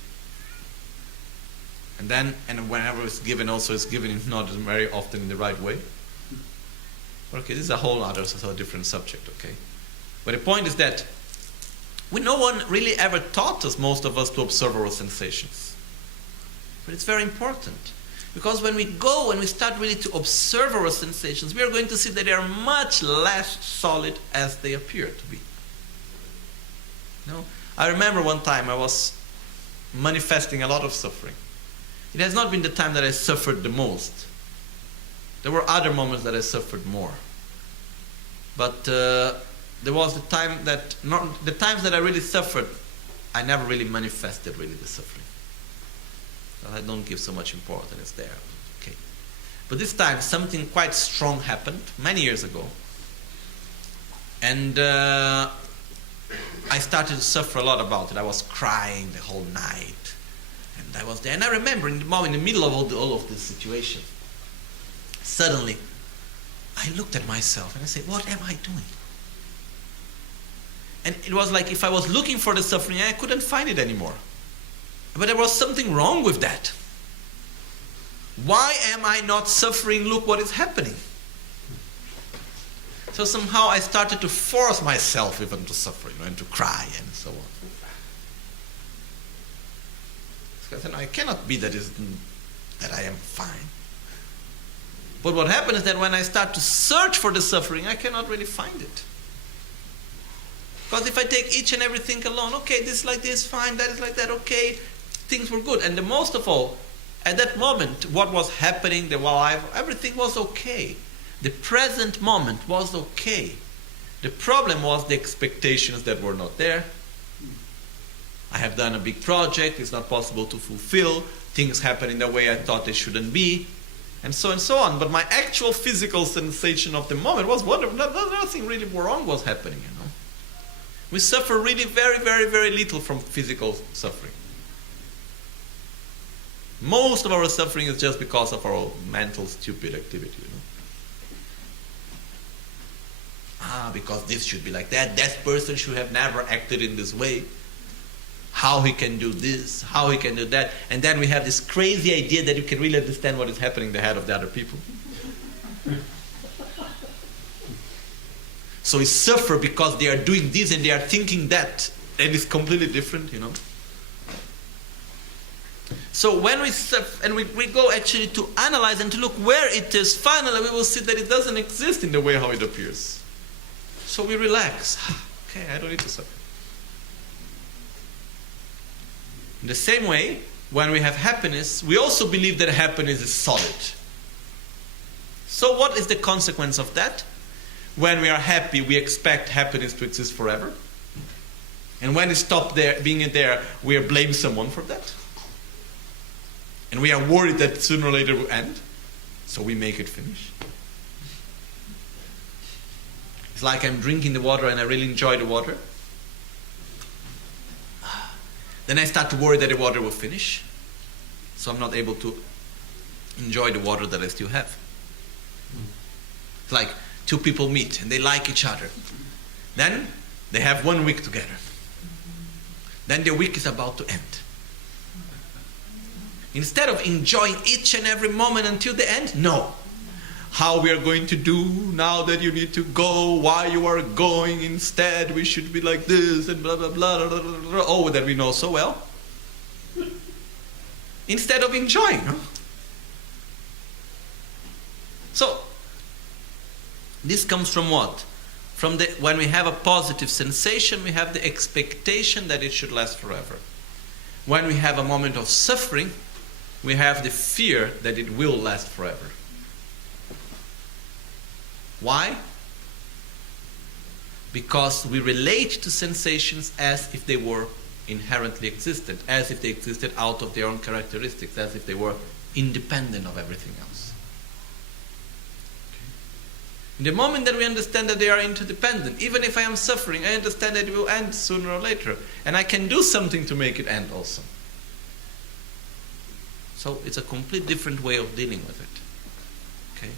And whenever it's given, also it's given not very often in the right way. Okay, this is a whole other, different subject, okay? But the point is that no one really ever taught us, most of us, to observe our sensations. But it's very important. Because when we start really to observe our sensations, we are going to see that they are much less solid as they appear to be. I remember one time I was manifesting a lot of suffering. It has not been the time that I suffered the most. There were other moments that I suffered more. But there was the times that I really suffered, I never really manifested really the suffering. I don't give so much importance there. Okay. But this time something quite strong happened many years ago. And I started to suffer a lot about it. I was crying the whole night. And I was there. And I remember in the middle of all of this situation, suddenly I looked at myself and I said, what am I doing? And it was like if I was looking for the suffering, I couldn't find it anymore. But there was something wrong with that. Why am I not suffering? Look what is happening. So somehow I started to force myself even to suffer, and to cry and so on. Because I cannot be that I am fine. But what happened is that when I start to search for the suffering, I cannot really find it. Because if I take each and everything alone, okay, this is like this, fine, that is like that, okay, things were good. And the most of all, at that moment, what was happening, the life, everything was okay. The present moment was okay. The problem was the expectations that were not there. I have done a big project, it's not possible to fulfill, things happen in the way I thought they shouldn't be, and so on. But my actual physical sensation of the moment was wonderful. Nothing really wrong was happening, We suffer really very, very, very little from physical suffering. Most of our suffering is just because of our mental stupid activity, because this should be like that. That person should have never acted in this way. How he can do this, how he can do that. And then we have this crazy idea that you can really understand what is happening in the head of the other people. So we suffer because they are doing this and they are thinking that. And it's completely different, So when we go actually to analyze and to look where it is, finally we will see that it doesn't exist in the way how it appears. So we relax. Okay, I don't need to suffer. In the same way, when we have happiness, we also believe that happiness is solid. So what is the consequence of that? When we are happy, we expect happiness to exist forever. And when it stops being there, we blame someone for that. And we are worried that sooner or later it will end. So we make it finish. It's like I'm drinking the water and I really enjoy the water. Then I start to worry that the water will finish. So I'm not able to enjoy the water that I still have. It's like two people meet and they like each other. Then they have 1 week together. Then the week is about to end. Instead of enjoying each and every moment until the end, no. How we are going to do now that you need to go, why you are going, instead we should be like this and blah blah blah, blah, blah, blah. Oh, that we know so well. Instead of enjoying. Huh? So, this comes from what? From when we have a positive sensation, we have the expectation that it should last forever. When we have a moment of suffering, we have the fear that it will last forever. Why? Because we relate to sensations as if they were inherently existent, as if they existed out of their own characteristics, as if they were independent of everything else. In the moment that we understand that they are interdependent, even if I am suffering, I understand that it will end sooner or later. And I can do something to make it end also. So it's a complete different way of dealing with it. Okay?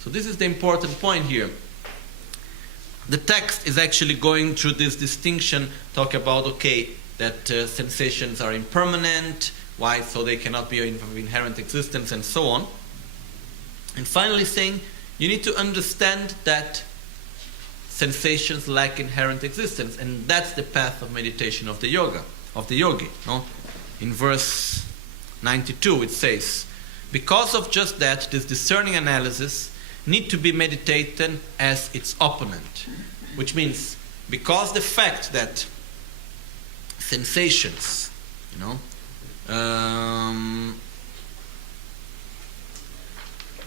So this is the important point here. The text is actually going through this distinction, talk about, okay, that sensations are impermanent, why? So they cannot be of inherent existence and so on. And finally saying, you need to understand that sensations lack inherent existence, and that's the path of meditation of the yogi. No? In verse 92 it says, because of just that, this discerning analysis need to be meditated as its opponent. Which means, because the fact that sensations, you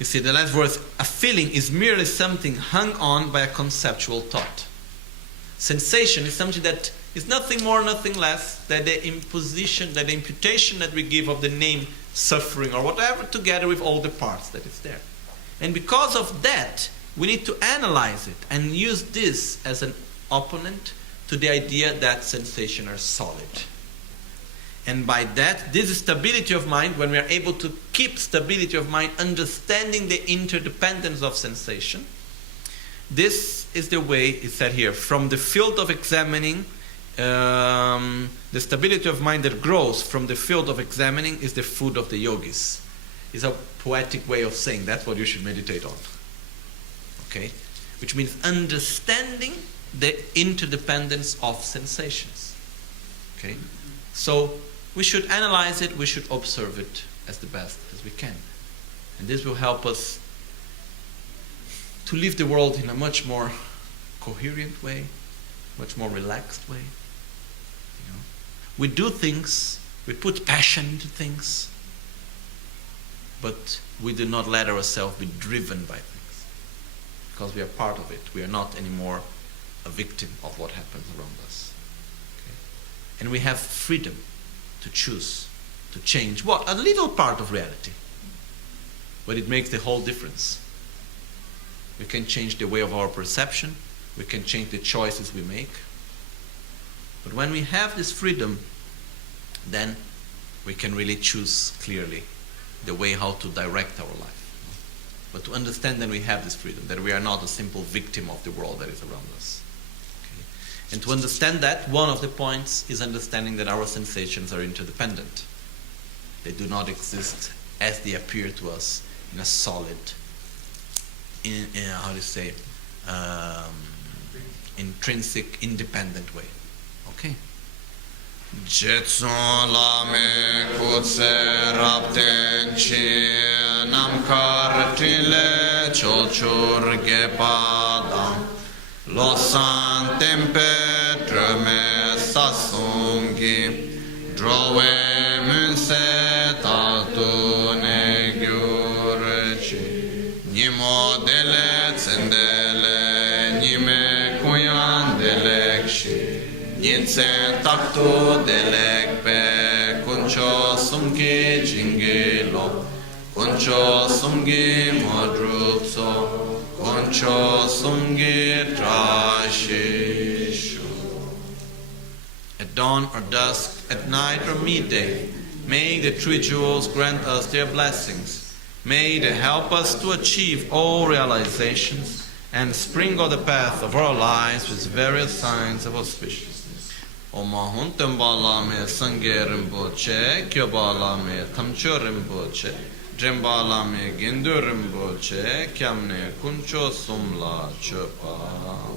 see the last verse, a feeling is merely something hung on by a conceptual thought. Sensation is something that is nothing more, nothing less than the imposition, that the imputation that we give of the name suffering or whatever, together with all the parts that is there. And because of that, we need to analyze it and use this as an opponent to the idea that sensations are solid. And by that, this stability of mind, when we are able to keep stability of mind, understanding the interdependence of sensation, this is the way, it's said here, from the field of examining, the stability of mind that grows from the field of examining is the food of the yogis. It's a poetic way of saying that's what you should meditate on. Okay? Which means understanding the interdependence of sensations. Okay? So, we should analyze it, we should observe it as the best as we can. And this will help us to live the world in a much more coherent way, much more relaxed way. We do things, we put passion into things, but we do not let ourselves be driven by things. Because we are part of it. We are not anymore a victim of what happens around us. Okay? And we have freedom to choose, to change what? A little part of reality. But it makes the whole difference. We can change the way of our perception. We can change the choices we make. But when we have this freedom, then we can really choose clearly the way how to direct our life. But to understand that we have this freedom, that we are not a simple victim of the world that is around us. Okay? And to understand that, one of the points is understanding that our sensations are interdependent. They do not exist as they appear to us in a solid, intrinsic, independent way. Okay? Jetson lame kutse rapten chi namkar trile chochur gepadam losan tempe treme sasungi drove munse tatu ne gyurchi nimo dele tsendele nime kuyan delekshi Nitse takto delekpe kuncho sumgi jingilo kuncho sumgi modrupso kuncho sumgi trashishu. At dawn or dusk, at night or midday, may the three jewels grant us their blessings. May they help us to achieve all realizations and sprinkle the path of our lives with various signs of auspiciousness. Oma huntemba lame sangye rinpoche, kyoba lame tamcho rinpoche, dremba lame gindu rinpoche, kyamne kuncho sumla chopa.